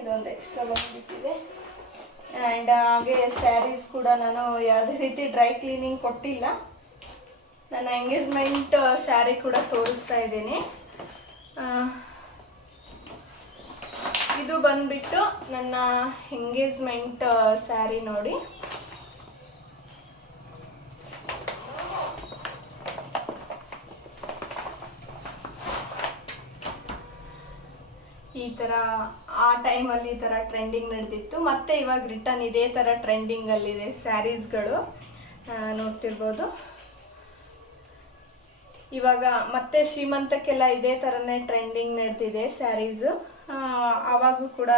ಇದೊಂದು ಎಕ್ಸ್ಟ್ರಾ ಬಂದ್ಬಿಟ್ಟಿದೆ. ಆ್ಯಂಡ್ ಹಾಗೆ ಸ್ಯಾರೀಸ್ ಕೂಡ ನಾನು ಯಾವುದೇ ರೀತಿ ಡ್ರೈ ಕ್ಲೀನಿಂಗ್ ಕೊಟ್ಟಿಲ್ಲ. ನನ್ನ ಎಂಗೇಜ್ಮೆಂಟ್ ಸ್ಯಾರಿ ಕೂಡ ತೋರಿಸ್ತಾ ಇದ್ದೀನಿ. ಇದು ಬಂದ್ಬಿಟ್ಟು ನನ್ನ ಎಂಗೇಜ್ಮೆಂಟ್ ಸ್ಯಾರಿ ನೋಡಿ. ಈ ಥರ ಆ ಟೈಮಲ್ಲಿ ಈ ಥರ ಟ್ರೆಂಡಿಂಗ್ ನಡೆದಿತ್ತು, ಮತ್ತು ಇವಾಗ ರಿಟರ್ನ್ ಇದೇ ಥರ ಟ್ರೆಂಡಿಂಗಲ್ಲಿದೆ ಸ್ಯಾರೀಸ್ಗಳು, ನೋಡ್ತಿರ್ಬೋದು. ಇವಾಗ ಮತ್ತೆ ಶ್ರೀಮಂತಕ್ಕೆಲ್ಲ ಇದೇ ಥರನೇ ಟ್ರೆಂಡಿಂಗ್ ನಡೆದಿದೆ ಸ್ಯಾರೀಸು. ಆವಾಗೂ ಕೂಡ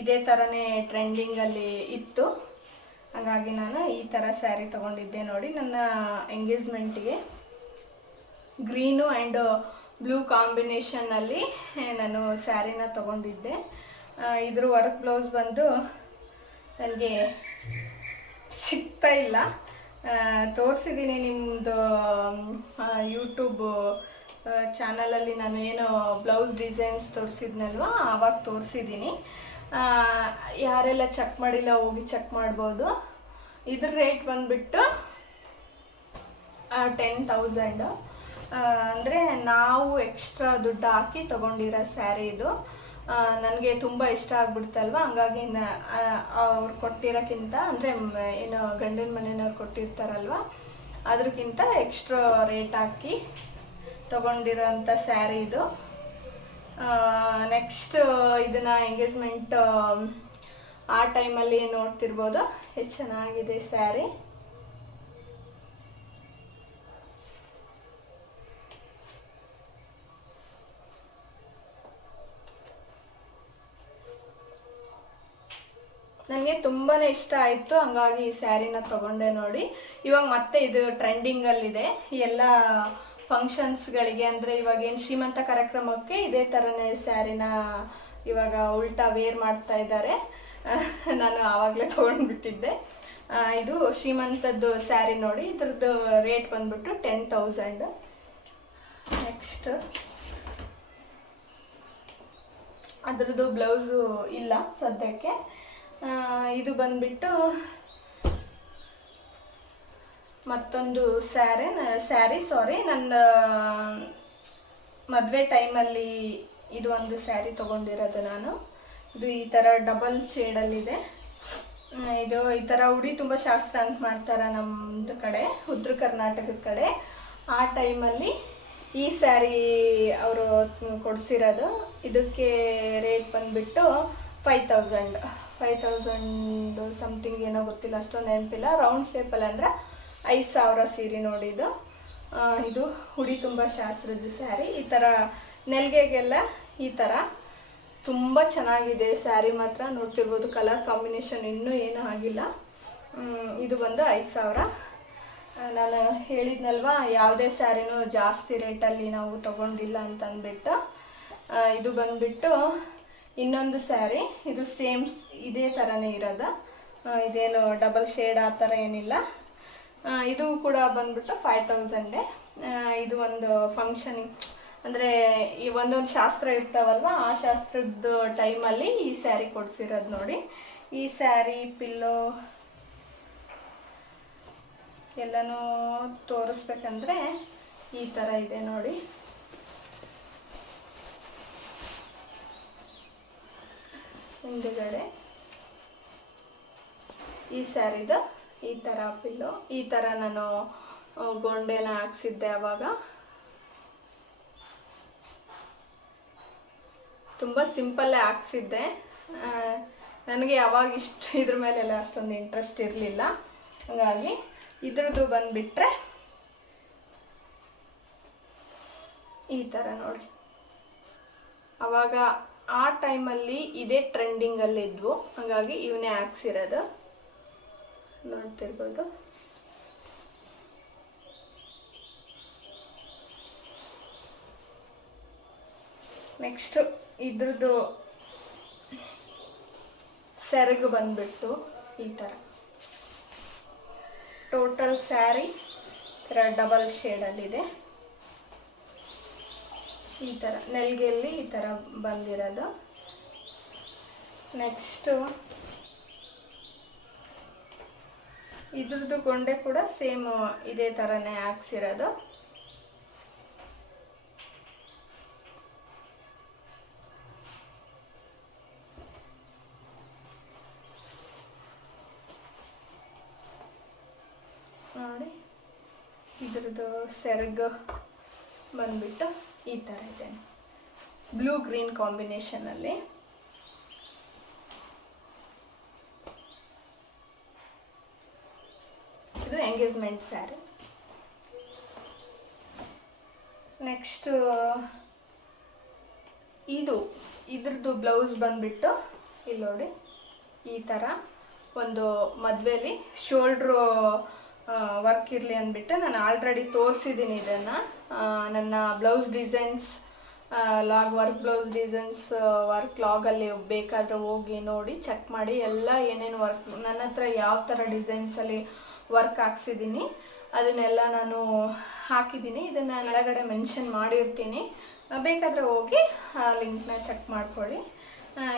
ಇದೇ ಥರನೇ ಟ್ರೆಂಡಿಂಗಲ್ಲಿ ಇತ್ತು. ಹಾಗಾಗಿ ನಾನು ಈ ಥರ ಸ್ಯಾರಿ ತೊಗೊಂಡಿದ್ದೆ ನೋಡಿ. ನನ್ನ ಎಂಗೇಜ್ಮೆಂಟಿಗೆ ಗ್ರೀನು ಆ್ಯಂಡ್ ಬ್ಲೂ ಕಾಂಬಿನೇಷನ್ನಲ್ಲಿ ನಾನು ಸ್ಯಾರಿನ ತೊಗೊಂಡಿದ್ದೆ. ಇದ್ರ ವರ್ಕ್ ಬ್ಲೌಸ್ ಬಂದು ನನಗೆ ಸಿಗ್ತಾ ಇಲ್ಲ, ತೋರಿಸಿದ್ದೀನಿ ನಿಮ್ಮದು ಯೂಟ್ಯೂಬ್ ಚಾನಲಲ್ಲಿ. ನಾನು ಏನು ಬ್ಲೌಸ್ ಡಿಸೈನ್ಸ್ ತೋರಿಸಿದ್ನಲ್ವ, ಆವಾಗ ತೋರಿಸಿದ್ದೀನಿ. ಯಾರೆಲ್ಲ ಚೆಕ್ ಮಾಡಿಲ್ಲ ಹೋಗಿ ಚೆಕ್ ಮಾಡ್ಬೋದು. ಇದ್ರ ರೇಟ್ ಬಂದುಬಿಟ್ಟು 10,000. ಅಂದರೆ ನಾವು ಎಕ್ಸ್ಟ್ರಾ ದುಡ್ಡು ಹಾಕಿ ತೊಗೊಂಡಿರೋ ಸ್ಯಾರಿ ಇದು. ನನಗೆ ತುಂಬ ಇಷ್ಟ ಆಗ್ಬಿಡ್ತಲ್ವ, ಹಂಗಾಗಿ ಅವ್ರು ಕೊಟ್ಟಿರೋಕ್ಕಿಂತ, ಅಂದರೆ ಏನು ಗಂಡನ ಮನೆಯವ್ರು ಕೊಟ್ಟಿರ್ತಾರಲ್ವ, ಅದಕ್ಕಿಂತ ಎಕ್ಸ್ಟ್ರಾ ರೇಟ್ ಹಾಕಿ ತೊಗೊಂಡಿರೋಂಥ ಸ್ಯಾರಿ ಇದು. ನೆಕ್ಸ್ಟ್ ಇದನ್ನು ಎಂಗೇಜ್ಮೆಂಟ್ ಆ ಟೈಮಲ್ಲಿ ನೋಡ್ತಿರ್ಬೋದು ಎಷ್ಟು ಚೆನ್ನಾಗಿದೆ ಸ್ಯಾರಿ. ನನಗೆ ತುಂಬಾ ಇಷ್ಟ ಆಯಿತು, ಹಂಗಾಗಿ ಈ ಸ್ಯಾರಿನ ತೊಗೊಂಡೆ ನೋಡಿ. ಇವಾಗ ಮತ್ತೆ ಇದು ಟ್ರೆಂಡಿಂಗಲ್ಲಿದೆ ಎಲ್ಲ ಫಂಕ್ಷನ್ಸ್ಗಳಿಗೆ. ಅಂದರೆ ಇವಾಗ ಏನು ಶ್ರೀಮಂತ ಕಾರ್ಯಕ್ರಮಕ್ಕೆ ಇದೇ ಥರನೇ ಸ್ಯಾರಿನ ಇವಾಗ ಉಲ್ಟಾ ವೇರ್ ಮಾಡ್ತಾ ಇದ್ದಾರೆ. ನಾನು ಆವಾಗಲೇ ತೊಗೊಂಡ್ಬಿಟ್ಟಿದ್ದೆ. ಇದು ಶ್ರೀಮಂತದ್ದು ಸ್ಯಾರಿ ನೋಡಿ. ಇದ್ರದ್ದು ರೇಟ್ ಬಂದ್ಬಿಟ್ಟು 10,000. ನೆಕ್ಸ್ಟ್ ಅದರದ್ದು ಬ್ಲೌಸು ಇಲ್ಲ ಸದ್ಯಕ್ಕೆ. ಇದು ಮತ್ತೊಂದು ಸ್ಯಾರಿ ನನ್ನ ಮದುವೆ ಟೈಮಲ್ಲಿ ಇದು ಒಂದು ಸ್ಯಾರಿ ತೊಗೊಂಡಿರೋದು ನಾನು. ಇದು ಈ ಥರ ಡಬಲ್ ಶೇಡಲ್ಲಿದೆ. ಇದು ಈ ಥರ ಉಡಿ ತುಂಬ ಶಾಸ್ತ್ರ ಅಂತ ಮಾಡ್ತಾರೆ ನಮ್ಮದು ಕಡೆ, ಉತ್ತರ ಕರ್ನಾಟಕದ ಕಡೆ. ಆ ಟೈಮಲ್ಲಿ ಈ ಸ್ಯಾರಿ ಅವರು ಕೊಡಿಸಿರೋದು. ಇದಕ್ಕೆ ರೇಟ್ ಬಂದುಬಿಟ್ಟು 5,000 ಸಮಥಿಂಗ್ ಏನೋ ಗೊತ್ತಿಲ್ಲ, ಅಷ್ಟೊಂದು ನೆನಪಿಲ್ಲ. ರೌಂಡ್ ಶೇಪಲ್ಲಿ ಅಂದರೆ 5,000 ಸೀರೆ ನೋಡಿದ್ದು. ಇದು ಹುಡಿ ತುಂಬ ಶಾಸ್ತ್ರದ ಸ್ಯಾರಿ. ಈ ಥರ ನೆಲ್ಗೆಗೆಲ್ಲ ಈ ಥರ ತುಂಬ ಚೆನ್ನಾಗಿದೆ ಸ್ಯಾರಿ ಮಾತ್ರ. ನೋಡ್ತಿರ್ಬೋದು ಕಲರ್ ಕಾಂಬಿನೇಷನ್ ಇನ್ನೂ ಏನೂ ಆಗಿಲ್ಲ. ಇದು ಬಂದು 5,000. ನಾನು ಹೇಳಿದ್ನಲ್ವ ಯಾವುದೇ ಸ್ಯಾರಿನೂ ಜಾಸ್ತಿ ರೇಟಲ್ಲಿ ನಾವು ತೊಗೊಂಡಿಲ್ಲ ಅಂತ ಅಂದ್ಬಿಟ್ಟು. ಇದು ಬಂದುಬಿಟ್ಟು ಇನ್ನೊಂದು ಸ್ಯಾರಿ, ಇದು ಸೇಮ್ ಇದೇ ಥರನೇ ಇರೋದು, ಇದೇನು ಡಬಲ್ ಶೇಡ್ ಆ ಥರ ಏನಿಲ್ಲ. ಇದು ಕೂಡ ಬಂದ್ಬಿಟ್ಟು 5000. ಇದು ಒಂದು ಫಂಕ್ಷನಿಂಗ್ ಅಂದರೆ ಈ ಒಂದೊಂದು ಶಾಸ್ತ್ರ ಇರ್ತಾವಲ್ವ, ಆ ಶಾಸ್ತ್ರದ ಟೈಮಲ್ಲಿ ಈ ಸ್ಯಾರಿ ಕೊಡಿಸಿರೋದು ನೋಡಿ. ಈ ಸ್ಯಾರಿ ಪಿಲ್ಲೋ ಎಲ್ಲನೂ ತೋರಿಸ್ಬೇಕಂದ್ರೆ ಈ ಥರ ಇದೆ ನೋಡಿ. ಹಿಂದುಗಡೆ ಈ ಸ್ಯಾರಿದು ಈ ಥರ ಪಿಲ್ಲೋ, ಈ ಥರ ನಾನು ಗೊಂಡೆನ ಹಾಕ್ಸಿದ್ದೆ. ಆವಾಗ ತುಂಬ ಸಿಂಪಲ್ಲೇ ಹಾಕ್ಸಿದ್ದೆ. ನನಗೆ ಯಾವಾಗ ಇದ್ರ ಮೇಲೆಲ್ಲ ಅಷ್ಟೊಂದು ಇಂಟ್ರೆಸ್ಟ್ ಇರಲಿಲ್ಲ. ಹಾಗಾಗಿ ಇದ್ರದ್ದು ಬಂದುಬಿಟ್ರೆ ಈ ಥರ ನೋಡಿ. ಆವಾಗ ಆ ಟೈಮಲ್ಲಿ ಇದೇ ಟ್ರೆಂಡಿಂಗಲ್ಲಿದ್ವು, ಹಾಗಾಗಿ ಇವನ್ನೇ ಹಾಕ್ಸಿರೋದು ನೋಡ್ತಿರ್ಬೋದು. ನೆಕ್ಸ್ಟು ಇದ್ರದ್ದು ಸೆರಗು ಬಂದ್ಬಿಟ್ಟು ಈ ಥರ ಟೋಟಲ್ ಸ್ಯಾರಿ ಥರ ಡಬಲ್ ಶೇಡಲ್ಲಿದೆ. ಈ ಥರ ನೆಲ್ಗೆಯಲ್ಲಿ ಈ ಥರ ಬಂದಿರೋದು. ನೆಕ್ಸ್ಟು ಇದ್ರದ್ದು ಗೊಂಡೆ ಕೂಡ ಸೇಮ್ ಇದೇ ಥರನೇ ಹಾಕ್ಸಿರೋದು. ನೋಡಿ, ಇದ್ರದ್ದು ಸೆರಗು ಬಂದ್ಬಿಟ್ಟು ಈ ಥರ ಇದೆ, ಬ್ಲೂ ಗ್ರೀನ್ ಕಾಂಬಿನೇಷನಲ್ಲಿ. ಇದು ಎಂಗೇಜ್ಮೆಂಟ್ ಸ್ಯಾರಿ. ನೆಕ್ಸ್ಟು ಇದ್ರದ್ದು ಬ್ಲೌಸ್ ಬಂದ್ಬಿಟ್ಟು ಇಲ್ಲಿ ನೋಡಿ ಈ ಥರ ಒಂದು ಮದುವೆಲಿ ಶೋಲ್ಡ್ರು ವರ್ಕ್ ಇರಲಿ ಅಂದ್ಬಿಟ್ಟು ನಾನು ಆಲ್ರೆಡಿ ತೋರಿಸಿದ್ದೀನಿ ಇದನ್ನು. ನನ್ನ blouse designs work blouse designs work ಲಾಗಲ್ಲಿ ಬೇಕಾದರೆ ಹೋಗಿ ನೋಡಿ ಚೆಕ್ ಮಾಡಿ ಎಲ್ಲ ಏನೇನು ವರ್ಕ್ ನನ್ನ ಹತ್ರ ಯಾವ ಥರ ಡಿಸೈನ್ಸಲ್ಲಿ ವರ್ಕ್ ಹಾಕ್ಸಿದ್ದೀನಿ ಅದನ್ನೆಲ್ಲ ನಾನು ಹಾಕಿದ್ದೀನಿ. ಇದನ್ನು ಕೆಳಗಡೆ ಮೆನ್ಷನ್ ಮಾಡಿರ್ತೀನಿ, ಬೇಕಾದರೆ ಹೋಗಿ ಲಿಂಕ್ನ ಚೆಕ್ ಮಾಡ್ಕೊಳ್ಳಿ.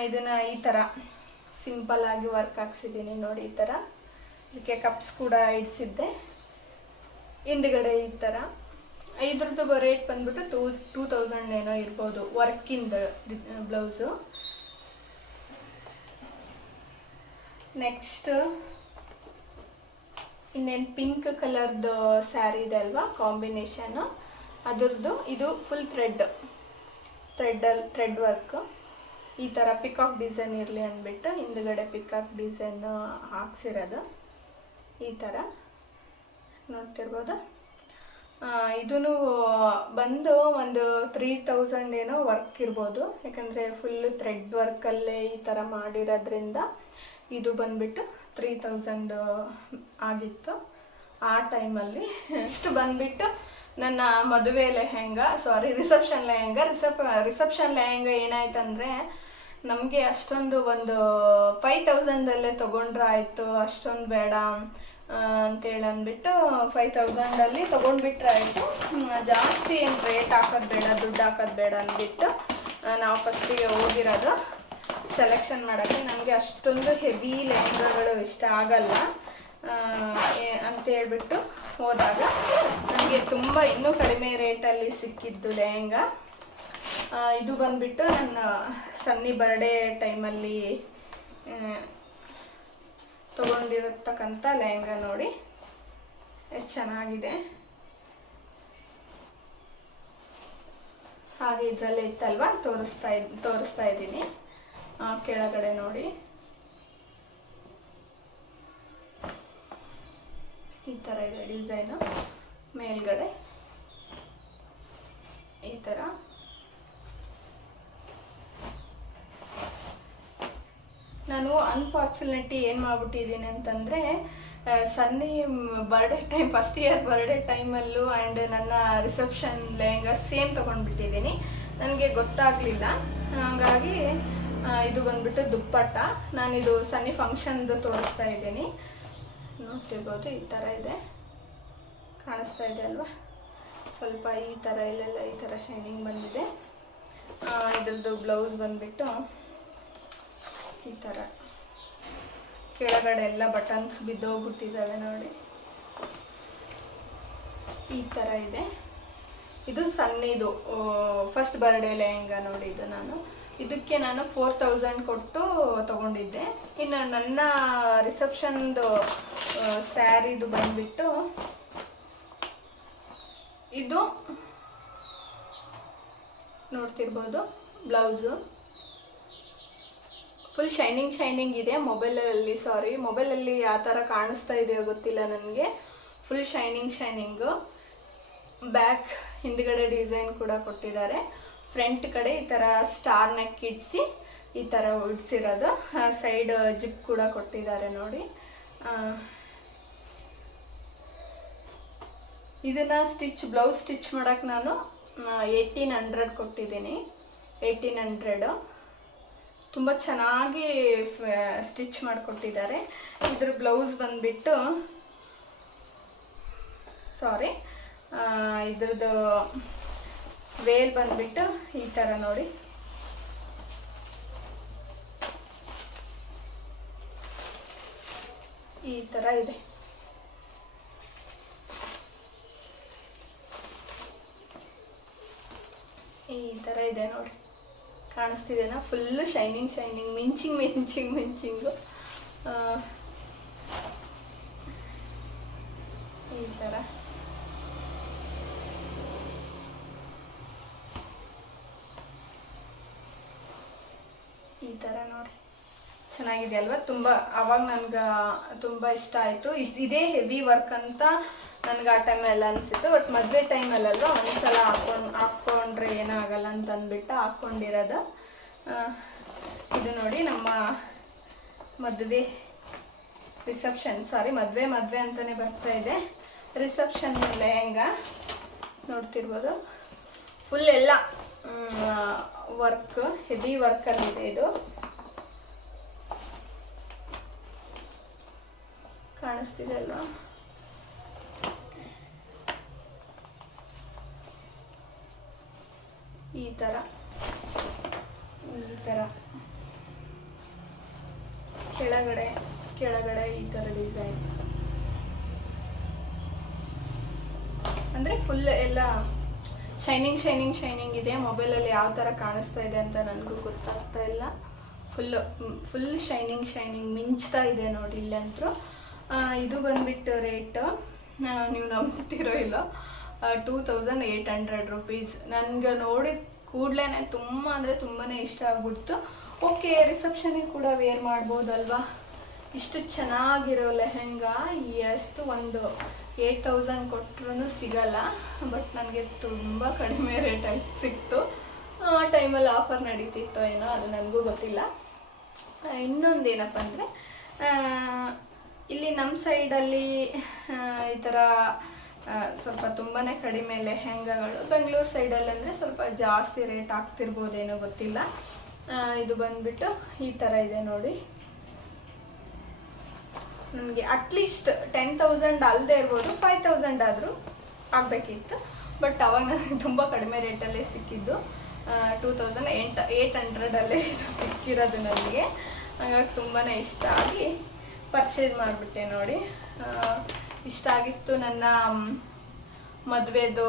ಇದನ್ನು ಈ ಥರ ಸಿಂಪಲ್ಲಾಗಿ ವರ್ಕ್ ಹಾಕ್ಸಿದ್ದೀನಿ ನೋಡಿ. ಈ ಥರ ಇದಕ್ಕೆ ಕಪ್ಸ್ ಕೂಡ ಇಡಿಸಿದ್ದೆ. ಹಿಂದುಗಡೆ ಈ ಥರ ಇದ್ರದ್ದು ರೇಟ್ ಬಂದ್ಬಿಟ್ಟು 2000 ಏನೋ ಇರ್ಬೋದು ವರ್ಕಿಂದ ಬ್ಲೌಸು. ನೆಕ್ಸ್ಟ್ ಇನ್ನೇನು ಪಿಂಕ್ ಕಲರ್ದು ಸ್ಯಾರಿ ಇದೆ ಅಲ್ವಾ ಕಾಂಬಿನೇಷನ್ನು, ಅದ್ರದ್ದು ಇದು ಫುಲ್ ಥ್ರೆಡ್ ವರ್ಕ್. ಈ ಥರ ಪಿಕಾಕ್ ಡಿಸೈನ್ ಇರಲಿ ಅಂದ್ಬಿಟ್ಟು ಹಿಂದುಗಡೆ ಪಿಕಾಕ್ ಡಿಸೈನ್ ಹಾಕ್ಸಿರೋದು ಈ ಥರ ನೋಡ್ತಿರ್ಬೋದು. ಇದೂ ಬಂದು ಒಂದು 3000 ಏನೋ ವರ್ಕ್ ಇರ್ಬೋದು, ಯಾಕಂದರೆ ಫುಲ್ ಥ್ರೆಡ್ ವರ್ಕಲ್ಲೇ ಈ ಥರ ಮಾಡಿರೋದ್ರಿಂದ ಇದು ಬಂದುಬಿಟ್ಟು 3000 ಆಗಿತ್ತು ಆ ಟೈಮಲ್ಲಿ. ನೆಕ್ಸ್ಟ್ ಬಂದುಬಿಟ್ಟು ನನ್ನ ಮದುವೆ ರಿಸೆಪ್ಷನ್ ಲೆಹೆಂಗ ಏನಾಯ್ತಂದರೆ ನಮಗೆ ಅಷ್ಟೊಂದು ಒಂದು 5000 ತೊಗೊಂಡ್ರೆ ಆಯಿತು, ಅಷ್ಟೊಂದು ಬೇಡ ಅಂತೇಳಿ ಅಂದ್ಬಿಟ್ಟು 5000 ತೊಗೊಂಡ್ಬಿಟ್ರೆ ಆಯಿತು, ಜಾಸ್ತಿ ಏನು ರೇಟ್ ಹಾಕೋದು ಬೇಡ, ದುಡ್ಡು ಹಾಕೋದು ಬೇಡ ಅಂದ್ಬಿಟ್ಟು ನಾವು ಫಸ್ಟಿಗೆ ಹೋಗಿರೋದು ಸೆಲೆಕ್ಷನ್ ಮಾಡೋಕ್ಕೆ. ನನಗೆ ಅಷ್ಟೊಂದು ಹೆವಿ ಲೆಹೆಂಗಾಗಳು ಇಷ್ಟ ಆಗಲ್ಲ ಅಂತೇಳ್ಬಿಟ್ಟು ಹೋದಾಗ ನನಗೆ ತುಂಬ ಇನ್ನೂ ಕಡಿಮೆ ರೇಟಲ್ಲಿ ಸಿಕ್ಕಿದ್ದು ಲೆಹೆಂಗಾ. ಇದು ಬಂದುಬಿಟ್ಟು ನನ್ನ ಸನ್ನಿ ಬರ್ಡೇ ಟೈಮಲ್ಲಿ ತೊಗೊಂಡಿರತಕ್ಕಂಥ ಲೆಹೆಂಗಾ ನೋಡಿ ಎಷ್ಟು ಚೆನ್ನಾಗಿದೆ. ಹಾಗೆ ಇದರಲ್ಲೇ ಇತ್ತಲ್ವ ತೋರಿಸ್ತಾ ಇದ್ದೀನಿ. ಕೆಳಗಡೆ ನೋಡಿ ಈ ಥರ ಇದೆ ಡಿಸೈನು, ಮೇಲ್ಗಡೆ ಈ ಥರ. ನಾನು ಅನ್ಫಾರ್ಚುನೇಟ್ಲಿ ಏನು ಮಾಡ್ಬಿಟ್ಟಿದ್ದೀನಿ ಅಂತಂದರೆ Sunny birthday time first year birthday ಟೈಮಲ್ಲೂ ಆ್ಯಂಡ್ ನನ್ನ ರಿಸೆಪ್ಷನ್ ಲೆಹಂಗಾ ಸೇಮ್ ತೊಗೊಂಡ್ಬಿಟ್ಟಿದ್ದೀನಿ. ನನಗೆ ಗೊತ್ತಾಗಲಿಲ್ಲ. ಹಾಗಾಗಿ ಇದು ಬಂದ್ಬಿಟ್ಟು ದುಪ್ಪಟ್ಟ. ನಾನಿದು ಸನ್ನಿ ಫಂಕ್ಷನ್ದು ತೋರಿಸ್ತಾ ಇದ್ದೀನಿ. ನೋಡ್ತಿರ್ಬೋದು, ಈ ಥರ ಇದೆ, ಕಾಣಿಸ್ತಾ ಇದೆ ಅಲ್ವಾ? ಸ್ವಲ್ಪ ಈ ಥರ ಇಲ್ಲೆಲ್ಲ ಈ ಥರ ಶೈನಿಂಗ್ ಬಂದಿದೆ. ಇದ್ರದ್ದು ಬ್ಲೌಸ್ ಬಂದ್ಬಿಟ್ಟು ಈ ಥರ ಕೆಳಗಡೆ ಎಲ್ಲ ಬಟನ್ಸ್ ಬಿದ್ದೋಗ್ಬಿಟ್ಟಿದ್ದಾವೆ ನೋಡಿ, ಈ ಥರ ಇದೆ. ಇದು ಸನ್ನಿದು ಫಸ್ಟ್ ಬರ್ಡೇ ಲೆಹಂಗಾ ನೋಡಿ. ಇದು ಇದಕ್ಕೆ ನಾನು 4000 ಕೊಟ್ಟು ತೊಗೊಂಡಿದ್ದೆ. ಇನ್ನು ನನ್ನ ರಿಸೆಪ್ಷನ್ದು ಸ್ಯಾರಿದು ಬಂದ್ಬಿಟ್ಟು ಇದು ನೋಡ್ತಿರ್ಬೋದು, ಬ್ಲೌಸು ಫುಲ್ ಶೈನಿಂಗ್ ಇದೆ. ಮೊಬೈಲಲ್ಲಿ ಆ ಥರ ಕಾಣಿಸ್ತಾ ಇದೆಯೋ ಗೊತ್ತಿಲ್ಲ ನನಗೆ. Full shining. ಬ್ಯಾಕ್ ಹಿಂದ್ಗಡೆ ಡಿಸೈನ್ ಕೂಡ ಕೊಟ್ಟಿದ್ದಾರೆ. ಫ್ರಂಟ್ ಕಡೆ ಈ ಥರ ಸ್ಟಾರ್ ನೆಕ್ ಇಡಿಸಿ ಈ ಥರ ಇಡಿಸಿರೋದು. ಸೈಡ್ ಜಿಪ್ ಕೂಡ ಕೊಟ್ಟಿದ್ದಾರೆ ನೋಡಿ. ಇದನ್ನು ಬ್ಲೌಸ್ ಸ್ಟಿಚ್ ಮಾಡೋಕ್ಕೆ ನಾನು 1800 ಕೊಟ್ಟಿದ್ದೀನಿ. 1800 ತುಂಬ ಚೆನ್ನಾಗಿ ಸ್ಟಿಚ್ ಮಾಡಿಕೊಟ್ಟಿದ್ದಾರೆ. ಇದ್ರ ಬ್ಲೌಸ್ ಬಂದ್ಬಿಟ್ಟು ಇದ್ರದ್ದು ವೇಲ್ ಬಂದ್ಬಿಟ್ಟು ಈ ಥರ ನೋಡಿ. ಈ ಥರ ಇದೆ. ಈ ಥರ ಇದೆ ನೋಡಿ, ಕಾಣಿಸ್ತಿದೆನಾ? ಫುಲ್ಲು ಶೈನಿಂಗ್ ಮಿಂಚಿಂಗು ಈ ಥರ. ಈ ಥರ ನೋಡಿ, ಚೆನ್ನಾಗಿದೆ ಅಲ್ವಾ? ಅವಾಗ ನನಗೆ ತುಂಬ ಇಷ್ಟ ಆಯಿತು. ಇದೇ ಹೆವಿ ವರ್ಕ್ ಅಂತ ನನಗೆ ಆ ಟೈಮೆಲ್ಲ ಅನಿಸಿತ್ತು. ಬಟ್ ಮದುವೆ ಟೈಮಲ್ಲಲ್ವ, ಒಂದ್ಸಲ ಹಾಕ್ಕೊಂಡ್ರೆ ಏನಾಗಲ್ಲ ಅಂತ ಅಂದ್ಬಿಟ್ಟು ಹಾಕ್ಕೊಂಡಿರೋದು. ಇದು ನೋಡಿ, ನಮ್ಮ ಮದುವೆ ಅಂತಲೇ ಬರ್ತಾ ಇದೆ. ರಿಸೆಪ್ಷನ್ ಲೆಹಂಗಾ ನೋಡ್ತಿರ್ಬೋದು. ಫುಲ್ ಎಲ್ಲ ವರ್ಕ್, ಹೆವಿ ವರ್ಕಲ್ಲಿದೆ. ಇದು ಕಾಣಿಸ್ತಿದೆ ಅಲ್ವಾ? ಈ ಥರ ಕೆಳಗಡೆ ಈ ಥರ ಡಿಸೈನ್. ಅಂದರೆ ಫುಲ್ ಎಲ್ಲ ಶೈನಿಂಗ್ ಇದೆ. ಮೊಬೈಲಲ್ಲಿ ಯಾವ ಥರ ಕಾಣಿಸ್ತಾ ಇದೆ ಅಂತ ನನಗೂ ಗೊತ್ತಾಗ್ತಾ ಇಲ್ಲ. ಫುಲ್ ಶೈನಿಂಗ್ ಮಿಂಚ್ತಾ ಇದೆ ನೋಡಿ ಇಲ್ಲಂತೂ. ಇದು ಬಂದ್ಬಿಟ್ಟು ರೇಟ್ ನೀವು ನಂಬ್ತಿರೋ ಇಲ್ಲ, 2800 ರುಪೀಸ್. ನನಗೆ ನೋಡಿದ ಕೂಡಲೇ ತುಂಬ ತುಂಬಾ ಇಷ್ಟ ಆಗ್ಬಿಡ್ತು. ಓಕೆ, ರಿಸೆಪ್ಷನಿಗೆ ಕೂಡ ವೇರ್ ಮಾಡ್ಬೋದಲ್ವಾ? ಇಷ್ಟು ಚೆನ್ನಾಗಿರೋ ಲೆಹೆಂಗಾ ಎಷ್ಟು ಒಂದು 8000 ಕೊಟ್ಟರು ಸಿಗಲ್ಲ. ಬಟ್ ನನಗೆ ತುಂಬ ಕಡಿಮೆ ರೇಟಲ್ಲಿ ಸಿಕ್ತು. ಆ ಟೈಮಲ್ಲಿ ಆಫರ್ ನಡೀತಿತ್ತೋ ಏನೋ, ಅದು ನನಗೂ ಗೊತ್ತಿಲ್ಲ. ಇನ್ನೊಂದೇನಪ್ಪ ಅಂದರೆ, ಇಲ್ಲಿ ನಮ್ಮ ಸೈಡಲ್ಲಿ ಈ ಥರ ಸ್ವಲ್ಪ ತುಂಬಾ ಕಡಿಮೆ ಲೆಹೆಂಗಾಗಳು. ಬೆಂಗಳೂರು ಸೈಡಲ್ಲಿ ಅಂದರೆ ಸ್ವಲ್ಪ ಜಾಸ್ತಿ ರೇಟ್ ಆಗ್ತಿರ್ಬೋದೇನೋ ಗೊತ್ತಿಲ್ಲ. ಇದು ಬಂದ್ಬಿಟ್ಟು ಈ ಥರ ಇದೆ ನೋಡಿ. ನನಗೆ ಅಟ್ಲೀಸ್ಟ್ 10,000 ಅಲ್ಲದೆ ಇರ್ಬೋದು, 5,000 ಆದರೂ ಆಗಬೇಕಿತ್ತು. ಬಟ್ ಅವಾಗ ನನಗೆ ತುಂಬ ಕಡಿಮೆ ರೇಟಲ್ಲೇ ಸಿಕ್ಕಿದ್ದು. 2800 ಇದು ಸಿಕ್ಕಿರೋದು ನನಗೆ. ಹಾಗಾಗಿ ತುಂಬಾ ಇಷ್ಟ ಆಗಿ ಪರ್ಚೇಸ್ ಮಾಡಿಬಿಟ್ಟೆ ನೋಡಿ. ಇಷ್ಟ ಆಗಿತ್ತು. ನನ್ನ ಮದುವೆದು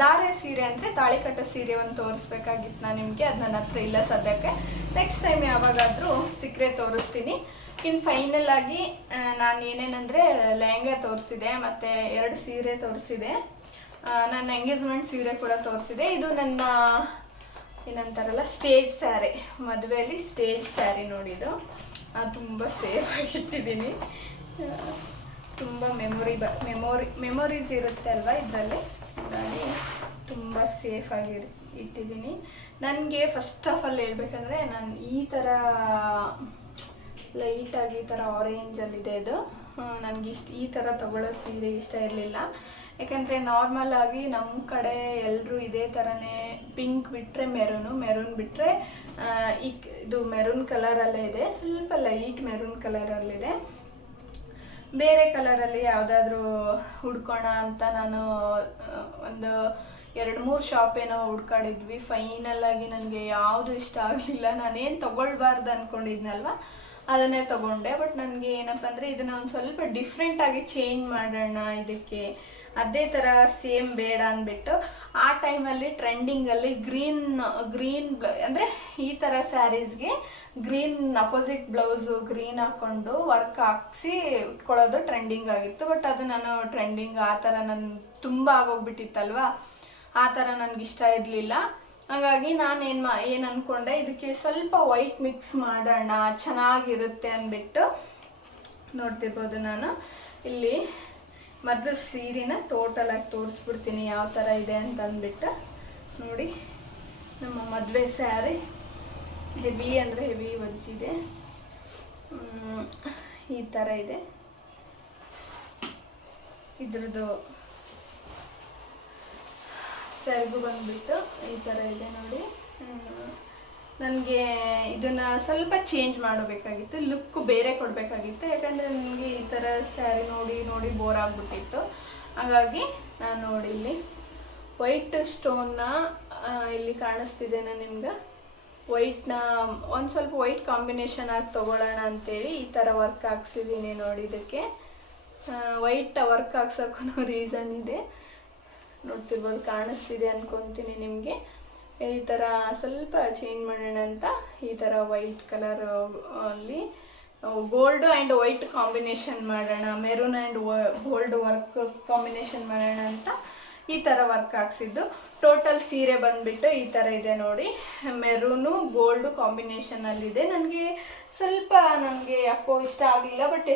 ಧಾರೆ ಸೀರೆ ಅಂದರೆ ತಾಳಿ ಕಟ್ಟೋ ಸೀರೆ ಒಂದು ತೋರಿಸ್ಬೇಕಾಗಿತ್ತು ನಾನು ನಿಮಗೆ. ಅದು ನನ್ನ ಹತ್ರ ಇಲ್ಲ ಸದ್ಯಕ್ಕೆ. ನೆಕ್ಸ್ಟ್ ಟೈಮ್ ಯಾವಾಗಾದರೂ ಸಿಕ್ಕರೆ ತೋರಿಸ್ತೀನಿ. ಇನ್ನು ಫೈನಲ್ ಆಗಿ ನಾನು ಏನೇನೆಂದರೆ ಲೆಹಂಗಾ ತೋರಿಸಿದೆ, ಮತ್ತು 2 ಸೀರೆ ತೋರಿಸಿದೆ, ನನ್ನ ಎಂಗೇಜ್ಮೆಂಟ್ ಸೀರೆ ಕೂಡ ತೋರಿಸಿದೆ. ಇದು ನನ್ನ ಏನಂತಾರಲ್ಲ ಸ್ಟೇಜ್ ಸ್ಯಾರಿ, ಮದುವೆಯಲ್ಲಿ ಸ್ಟೇಜ್ ಸ್ಯಾರಿ ನೋಡಿದ್ದು. ತುಂಬ ಸೇಫ್ ಆಗಿಟ್ಟಿದ್ದೀನಿ. ತುಂಬ ಮೆಮೊರೀಸ್ ಇರುತ್ತೆ ಅಲ್ವಾ ಇದರಲ್ಲಿ. ಹಾಗಾಗಿ ತುಂಬ ಸೇಫಾಗಿ ಇಟ್ಟಿದ್ದೀನಿ. ನನಗೆ ಫಸ್ಟ್ ಆಫ್ ಆಲ್ ಹೇಳ್ಬೇಕಂದ್ರೆ ನಾನು ಈ ಥರ ಲೈಟಾಗಿ ಈ ಥರ ಆರೆಂಜಲ್ಲಿದೆ ಇದು. ನನಗೆ ಈ ಥರ ತೊಗೊಳ್ಳೋ ಸೀರೆ ಇಷ್ಟ ಇರಲಿಲ್ಲ. ಯಾಕಂದರೆ ನಾರ್ಮಲ್ ಆಗಿ ನಮ್ಮ ಕಡೆ ಎಲ್ಲರೂ ಇದೇ ಥರನೇ ಪಿಂಕ್ ಬಿಟ್ಟರೆ ಮೆರೂನ್ ಬಿಟ್ಟರೆ ಇದು ಮೆರೂನ್ ಕಲರಲ್ಲೇ ಇದೆ, ಸ್ವಲ್ಪ ಲೈಟ್ ಮೆರೂನ್ ಕಲರಲ್ಲಿದೆ. ಬೇರೆ ಕಲರಲ್ಲಿ ಯಾವುದಾದ್ರೂ ಹುಡ್ಕೋಣ ಅಂತ ನಾನು ಒಂದು 2-3 ಶಾಪ್ ಏನೋ ಹುಡ್ಕಾಡಿದ್ವಿ. ಫೈನಲಾಗಿ ನನಗೆ ಯಾವುದು ಇಷ್ಟ ಆಗಲಿಲ್ಲ. ನಾನೇನು ತೊಗೊಳ್ಬಾರ್ದು ಅಂದ್ಕೊಂಡಿದ್ನಲ್ವ ಅದನ್ನೇ ತೊಗೊಂಡೆ. ಬಟ್ ನನಗೆ ಏನಪ್ಪ ಅಂದರೆ ಇದನ್ನು ಒಂದು ಸ್ವಲ್ಪ ಡಿಫ್ರೆಂಟಾಗಿ ಚೇಂಜ್ ಮಾಡೋಣ, ಇದಕ್ಕೆ ಅದೇ ಥರ ಸೇಮ್ ಬೇಡ ಅಂದ್ಬಿಟ್ಟು ಆ ಟೈಮಲ್ಲಿ ಟ್ರೆಂಡಿಂಗಲ್ಲಿ ಗ್ರೀನ್ ಅಂದರೆ ಈ ಥರ ಸ್ಯಾರೀಸ್ಗೆ ಗ್ರೀನ್ ಅಪೋಸಿಟ್ ಬ್ಲೌಸು ಗ್ರೀನ್ ಹಾಕ್ಕೊಂಡು ವರ್ಕ್ ಹಾಕ್ಸಿ ಉಟ್ಕೊಳ್ಳೋದು ಟ್ರೆಂಡಿಂಗ್ ಆಗಿತ್ತು. ಬಟ್ ಅದು ನಾನು ಟ್ರೆಂಡಿಂಗ್ ಆ ಥರ ನಾನು ತುಂಬ ಆಗೋಗ್ಬಿಟ್ಟಿತ್ತಲ್ವ, ಆ ಥರ ನನಗಿಷ್ಟ ಇರಲಿಲ್ಲ. ಹಾಗಾಗಿ ನಾನು ಏನು ಅಂದ್ಕೊಂಡೆ, ಇದಕ್ಕೆ ಸ್ವಲ್ಪ ವೈಟ್ ಮಿಕ್ಸ್ ಮಾಡೋಣ ಚೆನ್ನಾಗಿರುತ್ತೆ ಅಂದ್ಬಿಟ್ಟು ನೋಡ್ತಿರ್ಬೋದು. ನಾನು ಇಲ್ಲಿ ಮೊದಲು ಸೀರೆನ ಟೋಟಲಾಗಿ ತೋರಿಸ್ಬಿಡ್ತೀನಿ ಯಾವ ಥರ ಇದೆ ಅಂತ ಅಂದ್ಬಿಟ್ಟು. ನೋಡಿ, ನಮ್ಮ ಮದುವೆ ಸ್ಯಾರಿ ಹೆವಿ ಅಂದರೆ ಹೆವಿ ವಜ್ಜಿದೆ, ಈ ಥರ ಇದೆ. ಇದ್ರದ್ದು ಸೆರಗು ಬಂದ್ಬಿಟ್ಟು ಈ ಥರ ಇದೆ ನೋಡಿ. ನನಗೆ ಇದನ್ನು ಸ್ವಲ್ಪ ಚೇಂಜ್ ಮಾಡಬೇಕಾಗಿತ್ತು, ಲುಕ್ ಬೇರೆ ಕೊಡಬೇಕಾಗಿತ್ತು. ಯಾಕಂದರೆ ನನಗೆ ಈ ಥರ ಸ್ಯಾರಿ ನೋಡಿ ಬೋರ್ ಆಗಿಬಿಟ್ಟಿತ್ತು. ಹಾಗಾಗಿ ನಾನು ನೋಡಿ ಇಲ್ಲಿ ವೈಟ್ ಸ್ಟೋನ್ನ ಇಲ್ಲಿ ಕಾಣಿಸ್ತಿದ್ದೇನೆ ನಿಮ್ಗೆ. ವೈಟ್ನ ಒಂದು ಸ್ವಲ್ಪ ವೈಟ್ ಕಾಂಬಿನೇಷನ್ ಆಗಿ ತೊಗೊಳ್ಳೋಣ ಅಂತೇಳಿ ಈ ಥರ ವರ್ಕ್ ಹಾಕ್ಸಿದ್ದೀನಿ ನೋಡಿ. ಇದಕ್ಕೆ ವೈಟ್ ವರ್ಕ್ ಹಾಕ್ಸೋಕ್ಕೂ ರೀಸನ್ ಇದೆ, ನೋಡ್ತಿರ್ಬೋದು, ಕಾಣಿಸ್ತಿದೆ ಅನ್ಕೊತೀನಿ ನಿಮಗೆ. ಈ ಥರ ಸ್ವಲ್ಪ ಚೇಂಜ್ ಮಾಡೋಣ ಅಂತ ಈ ಥರ ವೈಟ್ ಕಲರ್ ಅಲ್ಲಿ ಗೋಲ್ಡ್ ಆ್ಯಂಡ್ ವೈಟ್ ಕಾಂಬಿನೇಷನ್ ಮಾಡೋಣ, maroon and gold work combination ಮಾಡೋಣ ಅಂತ ಈ ಥರ ವರ್ಕ್ ಹಾಕ್ಸಿದ್ದು. ಟೋಟಲ್ ಸೀರೆ ಬಂದುಬಿಟ್ಟು ಈ ಥರ ಇದೆ ನೋಡಿ, ಮೆರೂನು ಗೋಲ್ಡ್ ಕಾಂಬಿನೇಷನಲ್ಲಿದೆ. ನನಗೆ ಯಾಕೋ ಇಷ್ಟ ಆಗಲಿಲ್ಲ. ಬಟ್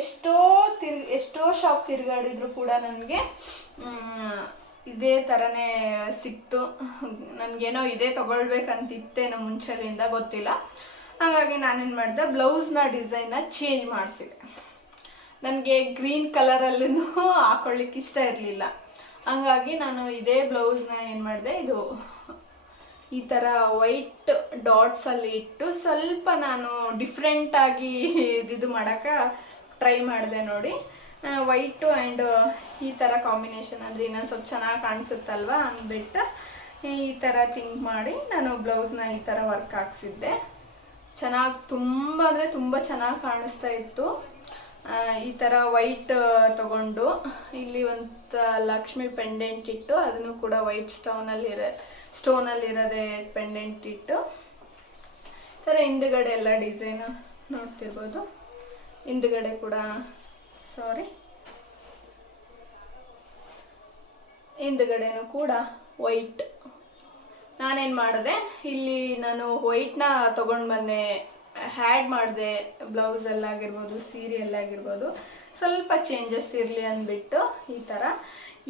ಎಷ್ಟೋ ಶಾಪ್ ತಿರುಗಾಡಿದ್ರು ಕೂಡ ನನಗೆ ಇದೇ ಥರನೇ ಸಿಕ್ತು. ನನಗೇನೋ ಇದೇ ತೊಗೊಳ್ಬೇಕಂತಿತ್ತೇನೋ ಮುಂಚೆಯಿಂದ ಗೊತ್ತಿಲ್ಲ. ಹಾಗಾಗಿ ನಾನೇನು ಮಾಡಿದೆ, ಬ್ಲೌಸ್ನ ಡಿಸೈನ್ನ ಚೇಂಜ್ ಮಾಡಿಸಿದೆ. ನನಗೆ ಗ್ರೀನ್ ಕಲರಲ್ಲೂ ಹಾಕೊಳ್ಳಿಕ್ಕೆ ಇಷ್ಟ ಇರಲಿಲ್ಲ. ಹಂಗಾಗಿ ನಾನು ಇದೇ ಬ್ಲೌಸ್ನ ಏನು ಮಾಡಿದೆ, ಇದು ಈ ಥರ ವೈಟ್ ಡಾಟ್ಸಲ್ಲಿ ಇಟ್ಟು ಸ್ವಲ್ಪ ನಾನು ಡಿಫ್ರೆಂಟಾಗಿ ಇದು ಮಾಡೋಕ್ಕೆ ಟ್ರೈ ಮಾಡಿದೆ ನೋಡಿ. ವೈಟು ಆ್ಯಂಡ್ ಈ ಥರ ಕಾಂಬಿನೇಷನ್ ಅಂದರೆ ಇನ್ನೊಂದು ಸ್ವಲ್ಪ ಚೆನ್ನಾಗಿ ಕಾಣಿಸುತ್ತಲ್ವ ಅಂದ್ಬಿಟ್ಟು ಈ ಥರ ಥಿಂಕ್ ಮಾಡಿ ನಾನು ಬ್ಲೌಸ್ನ ಈ ಥರ ವರ್ಕ್ ಹಾಕ್ಸಿದ್ದೆ. ತುಂಬ ಅಂದರೆ ತುಂಬ ಚೆನ್ನಾಗಿ ಕಾಣಿಸ್ತಾ ಇತ್ತು. ಈ ಥರ ವೈಟ್ ತಗೊಂಡು ಇಲ್ಲಿ ಒಂದು ಲಕ್ಷ್ಮಿ ಪೆಂಡೆಂಟ್ ಇಟ್ಟು ಅದನ್ನು ಕೂಡ ವೈಟ್ ಸ್ಟೋನಲ್ಲಿರೋದೇ ಪೆಂಡೆಂಟ್ ಇಟ್ಟು ಈ ಥರ ಹಿಂದುಗಡೆ ಎಲ್ಲ ಡಿಸೈನು ನೋಡ್ತಿರ್ಬೋದು. ಹಿಂದುಗಡೆ ಕೂಡ ಹಿಂದುಗಡೆನೂ ಕೂಡ ವೈಟ್. ನಾನೇನು ಮಾಡಿದೆ, ಇಲ್ಲಿ ನಾನು ವೈಟ್ನ ತೊಗೊಂಡು ಬಂದೆ, ಹ್ಯಾಡ್ ಮಾಡಿದೆ ಬ್ಲೌಸಲ್ಲಾಗಿರ್ಬೋದು, ಸೀರೆಯಲ್ಲಾಗಿರ್ಬೋದು, ಸ್ವಲ್ಪ ಚೇಂಜಸ್ ಇರಲಿ ಅಂದ್ಬಿಟ್ಟು ಈ ಥರ.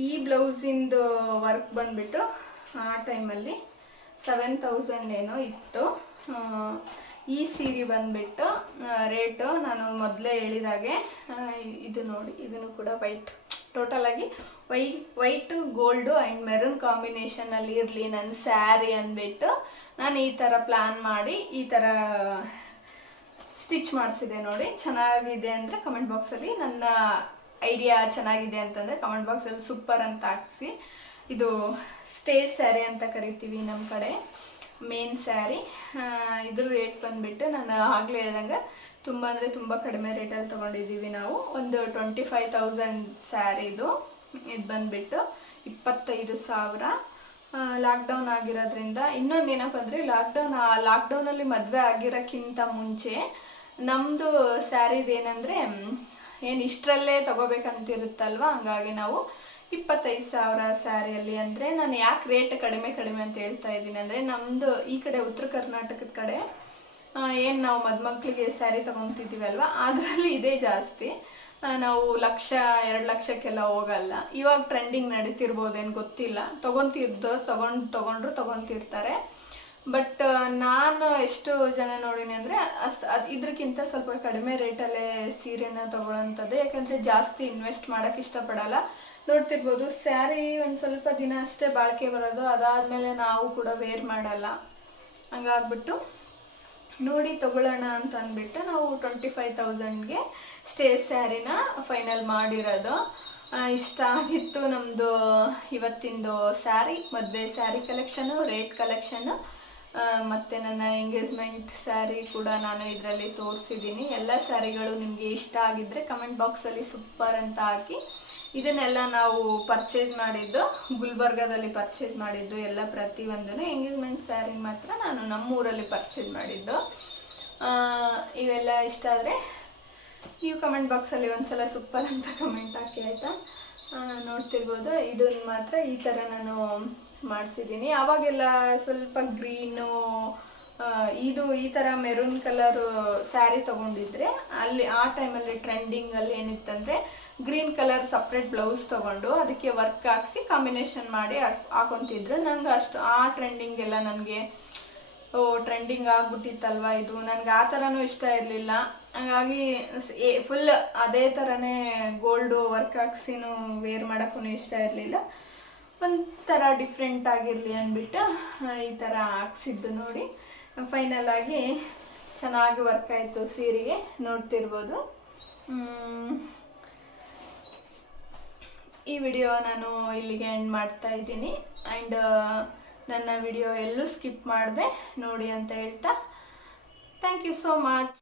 ಈ ಬ್ಲೌಸಿಂದು ವರ್ಕ್ ಬಂದುಬಿಟ್ಟು ಆ ಟೈಮಲ್ಲಿ 7000 ಏನೋ ಇತ್ತು. ಈ ಸೀರೆ ಬಂದುಬಿಟ್ಟು ರೇಟು ನಾನು ಮೊದಲೇ ಹೇಳಿದಾಗೆ ಇದು ನೋಡಿ, ಇದನ್ನು ಕೂಡ ವೈಟ್, ಟೋಟಲಾಗಿ ವೈಟು ಗೋಲ್ಡು ಆ್ಯಂಡ್ ಮೆರೂನ್ ಕಾಂಬಿನೇಷನಲ್ಲಿ ಇರಲಿ ನನ್ನ ಸ್ಯಾರಿ ಅಂದ್ಬಿಟ್ಟು ನಾನು ಈ ಥರ ಪ್ಲ್ಯಾನ್ ಮಾಡಿ ಈ ಥರ ಸ್ಟಿಚ್ ಮಾಡಿಸಿದೆ ನೋಡಿ. ಚೆನ್ನಾಗಿದೆ ಅಂದರೆ ಕಮೆಂಟ್ ಬಾಕ್ಸಲ್ಲಿ, ನನ್ನ ಐಡಿಯಾ ಚೆನ್ನಾಗಿದೆ ಅಂತಂದರೆ ಕಮೆಂಟ್ ಬಾಕ್ಸಲ್ಲಿ ಸೂಪರ್ ಅಂತ ಹಾಕಿಸಿ. ಇದು ಸ್ಟೇಜ್ ಸ್ಯಾರಿ ಅಂತ ಕರಿತೀವಿ ನಮ್ಮ ಕಡೆ, ಮೇನ್ ಸ್ಯಾರಿ. ಇದ್ರ ರೇಟ್ ಬಂದುಬಿಟ್ಟು ನಾನು ಆಗಲೇ ಹೇಳ್ದಂಗೆ ತುಂಬ ಅಂದರೆ ತುಂಬ ಕಡಿಮೆ ರೇಟಲ್ಲಿ ತೊಗೊಂಡಿದ್ದೀವಿ ನಾವು. ಒಂದು 25,000 ಸ್ಯಾರಿದು. ಇದು ಬಂದುಬಿಟ್ಟು 25,000. ಲಾಕ್ಡೌನ್ ಆಗಿರೋದ್ರಿಂದ ಇನ್ನೊಂದು ಏನಪ್ಪ ಅಂದರೆ ಲಾಕ್ಡೌನಲ್ಲಿ ಮದುವೆ ಆಗಿರೋಕ್ಕಿಂತ ಮುಂಚೆ ನಮ್ಮದು ಸ್ಯಾರಿದು ಏನಂದರೆ ಏನು ಇಷ್ಟರಲ್ಲೇ ತೊಗೋಬೇಕಂತಿರುತ್ತಲ್ವ, ಹಂಗಾಗಿ ನಾವು 25,000 ಸ್ಯಾರಿಯಲ್ಲಿ. ಅಂದರೆ ನಾನು ಯಾಕೆ ರೇಟ್ ಕಡಿಮೆ ಅಂತ ಹೇಳ್ತಾ ಇದ್ದೀನಿ ಅಂದರೆ, ನಮ್ಮದು ಈ ಕಡೆ ಉತ್ತರ ಕರ್ನಾಟಕದ ಕಡೆ ಏನು ನಾವು ಮದುಮಕ್ಳಿಗೆ ಸ್ಯಾರಿ ತೊಗೊತಿದ್ದೀವಲ್ವ, ಅದರಲ್ಲಿ ಇದೇ ಜಾಸ್ತಿ. ನಾವು 1,00,000 2 ಲಕ್ಷಕ್ಕೆಲ್ಲ ಹೋಗಲ್ಲ. ಇವಾಗ ಟ್ರೆಂಡಿಂಗ್ ನಡೀತಿರ್ಬೋದೇನು ಗೊತ್ತಿಲ್ಲ, ತೊಗೊತಿರ್ತಾರೆ. ಬಟ್ ನಾನು ಎಷ್ಟು ಜನ ನೋಡಿನಿ ಅಂದರೆ ಇದಕ್ಕಿಂತ ಸ್ವಲ್ಪ ಕಡಿಮೆ ರೇಟಲ್ಲೇ ಸೀರೆನ ತೊಗೊಳ್ಳೋಂಥದ್ದು. ಯಾಕಂದರೆ ಜಾಸ್ತಿ ಇನ್ವೆಸ್ಟ್ ಮಾಡೋಕ್ಕೆ ಇಷ್ಟಪಡಲ್ಲ. ನೋಡ್ತಿರ್ಬೋದು, ಸ್ಯಾರಿ ಒಂದು ಸ್ವಲ್ಪ ದಿನ ಅಷ್ಟೇ ಬಾಳಿಕೆ ಬರೋದು, ಅದಾದಮೇಲೆ ನಾವು ಕೂಡ ವೇರ್ ಮಾಡಲ್ಲ. ಹಂಗಾಗ್ಬಿಟ್ಟು ನೋಡಿ ತೊಗೊಳ್ಳೋಣ ಅಂತ ಅಂದ್ಬಿಟ್ಟು ನಾವು 25,000ಗೆ ಸ್ಟೇ ಸ್ಯಾರಿನ ಫೈನಲ್ ಮಾಡಿರೋದು. ಇಷ್ಟ ಆಗಿತ್ತು ನಮ್ಮದು ಇವತ್ತಿಂದು ಸ್ಯಾರಿ, ಮದುವೆ ಸ್ಯಾರಿ ಕಲೆಕ್ಷನು, ರೇಟ್ ಕಲೆಕ್ಷನು, ಮತ್ತು ನನ್ನ ಎಂಗೇಜ್ಮೆಂಟ್ ಸ್ಯಾರಿ ಕೂಡ ನಾನು ಇದರಲ್ಲಿ ತೋರಿಸಿದ್ದೀನಿ. ಎಲ್ಲ ಸ್ಯಾರಿಗಳು ನಿಮಗೆ ಇಷ್ಟ ಆಗಿದ್ದರೆ ಕಮೆಂಟ್ ಬಾಕ್ಸಲ್ಲಿ ಸೂಪರ್ ಅಂತ ಹಾಕಿ. ಇದನ್ನೆಲ್ಲ ನಾವು ಪರ್ಚೇಸ್ ಮಾಡಿದ್ದು ಗುಲ್ಬರ್ಗಾದಲ್ಲಿ ಪರ್ಚೇಸ್ ಮಾಡಿದ್ದು ಎಲ್ಲ ಪ್ರತಿಯೊಂದೂ. ಎಂಗೇಜ್ಮೆಂಟ್ ಸ್ಯಾರಿ ಮಾತ್ರ ನಾನು ನಮ್ಮೂರಲ್ಲಿ ಪರ್ಚೇಸ್ ಮಾಡಿದ್ದು. ಇವೆಲ್ಲ ಇಷ್ಟ ಆದರೆ ನೀವು ಕಮೆಂಟ್ ಬಾಕ್ಸಲ್ಲಿ ಒಂದ್ಸಲ ಸೂಪರ್ ಅಂತ ಕಮೆಂಟ್ ಹಾಕಿ ಆಯಿತಾ. ನೋಡ್ತಿರ್ಬೋದು, ಇದನ್ನು ಮಾತ್ರ ಈ ಥರ ನಾನು ಮಾಡಿಸಿದ್ದೀನಿ. ಆವಾಗೆಲ್ಲ ಸ್ವಲ್ಪ ಗ್ರೀನು, ಇದು ಈ ಥರ ಮೆರೂನ್ ಕಲರು ಸ್ಯಾರಿ ತೊಗೊಂಡಿದ್ರೆ ಅಲ್ಲಿ ಆ ಟೈಮಲ್ಲಿ ಟ್ರೆಂಡಿಂಗಲ್ಲಿ ಏನಿತ್ತಂದರೆ ಗ್ರೀನ್ ಕಲರ್ ಸಪ್ರೇಟ್ ಬ್ಲೌಸ್ ತೊಗೊಂಡು ಅದಕ್ಕೆ ವರ್ಕ್ ಹಾಕ್ಸಿ ಕಾಂಬಿನೇಷನ್ ಮಾಡಿ ಹಾಕೊತಿದ್ರು. ನನಗೆ ಅಷ್ಟು ಆ ಟ್ರೆಂಡಿಂಗೆಲ್ಲ ನನಗೆ ಟ್ರೆಂಡಿಂಗ್ ಆಗಿಬಿಟ್ಟಿತ್ತಲ್ವ ಇದು, ನನಗೆ ಆ ಥರನೂ ಇಷ್ಟ ಇರಲಿಲ್ಲ. ಹಾಗಾಗಿ ಫುಲ್ ಅದೇ ಥರನೇ ಗೋಲ್ಡು ವರ್ಕ್ ಹಾಕ್ಸಿನೂ ವೇರ್ ಮಾಡೋಕ್ಕೂ ಇಷ್ಟ ಇರಲಿಲ್ಲ. ಒಂಥರ ಡಿಫ್ರೆಂಟ್ ಆಗಿರಲಿ ಅಂದ್ಬಿಟ್ಟು ಈ ಥರ ಹಾಕ್ಸಿದ್ದು. ನೋಡಿ ಫೈನಲ್ ಆಗಿ ಚೆನ್ನಾಗಿ ವರ್ಕ್ ಆಯಿತು ಸೀರೆಗೆ, ನೋಡ್ತಿರ್ಬೋದು. ಈ ವಿಡಿಯೋ ನಾನು ಇಲ್ಲಿಗೆ ಎಂಡ್ ಮಾಡ್ತಾ ಇದ್ದೀನಿ. ಆ್ಯಂಡ್ ನನ್ನ ವಿಡಿಯೋ ಎಲ್ಲೂ ಸ್ಕಿಪ್ ಮಾಡಿದೆ ನೋಡಿ ಅಂತ ಹೇಳ್ತಾ ಥ್ಯಾಂಕ್ ಯು ಸೋ ಮಚ್.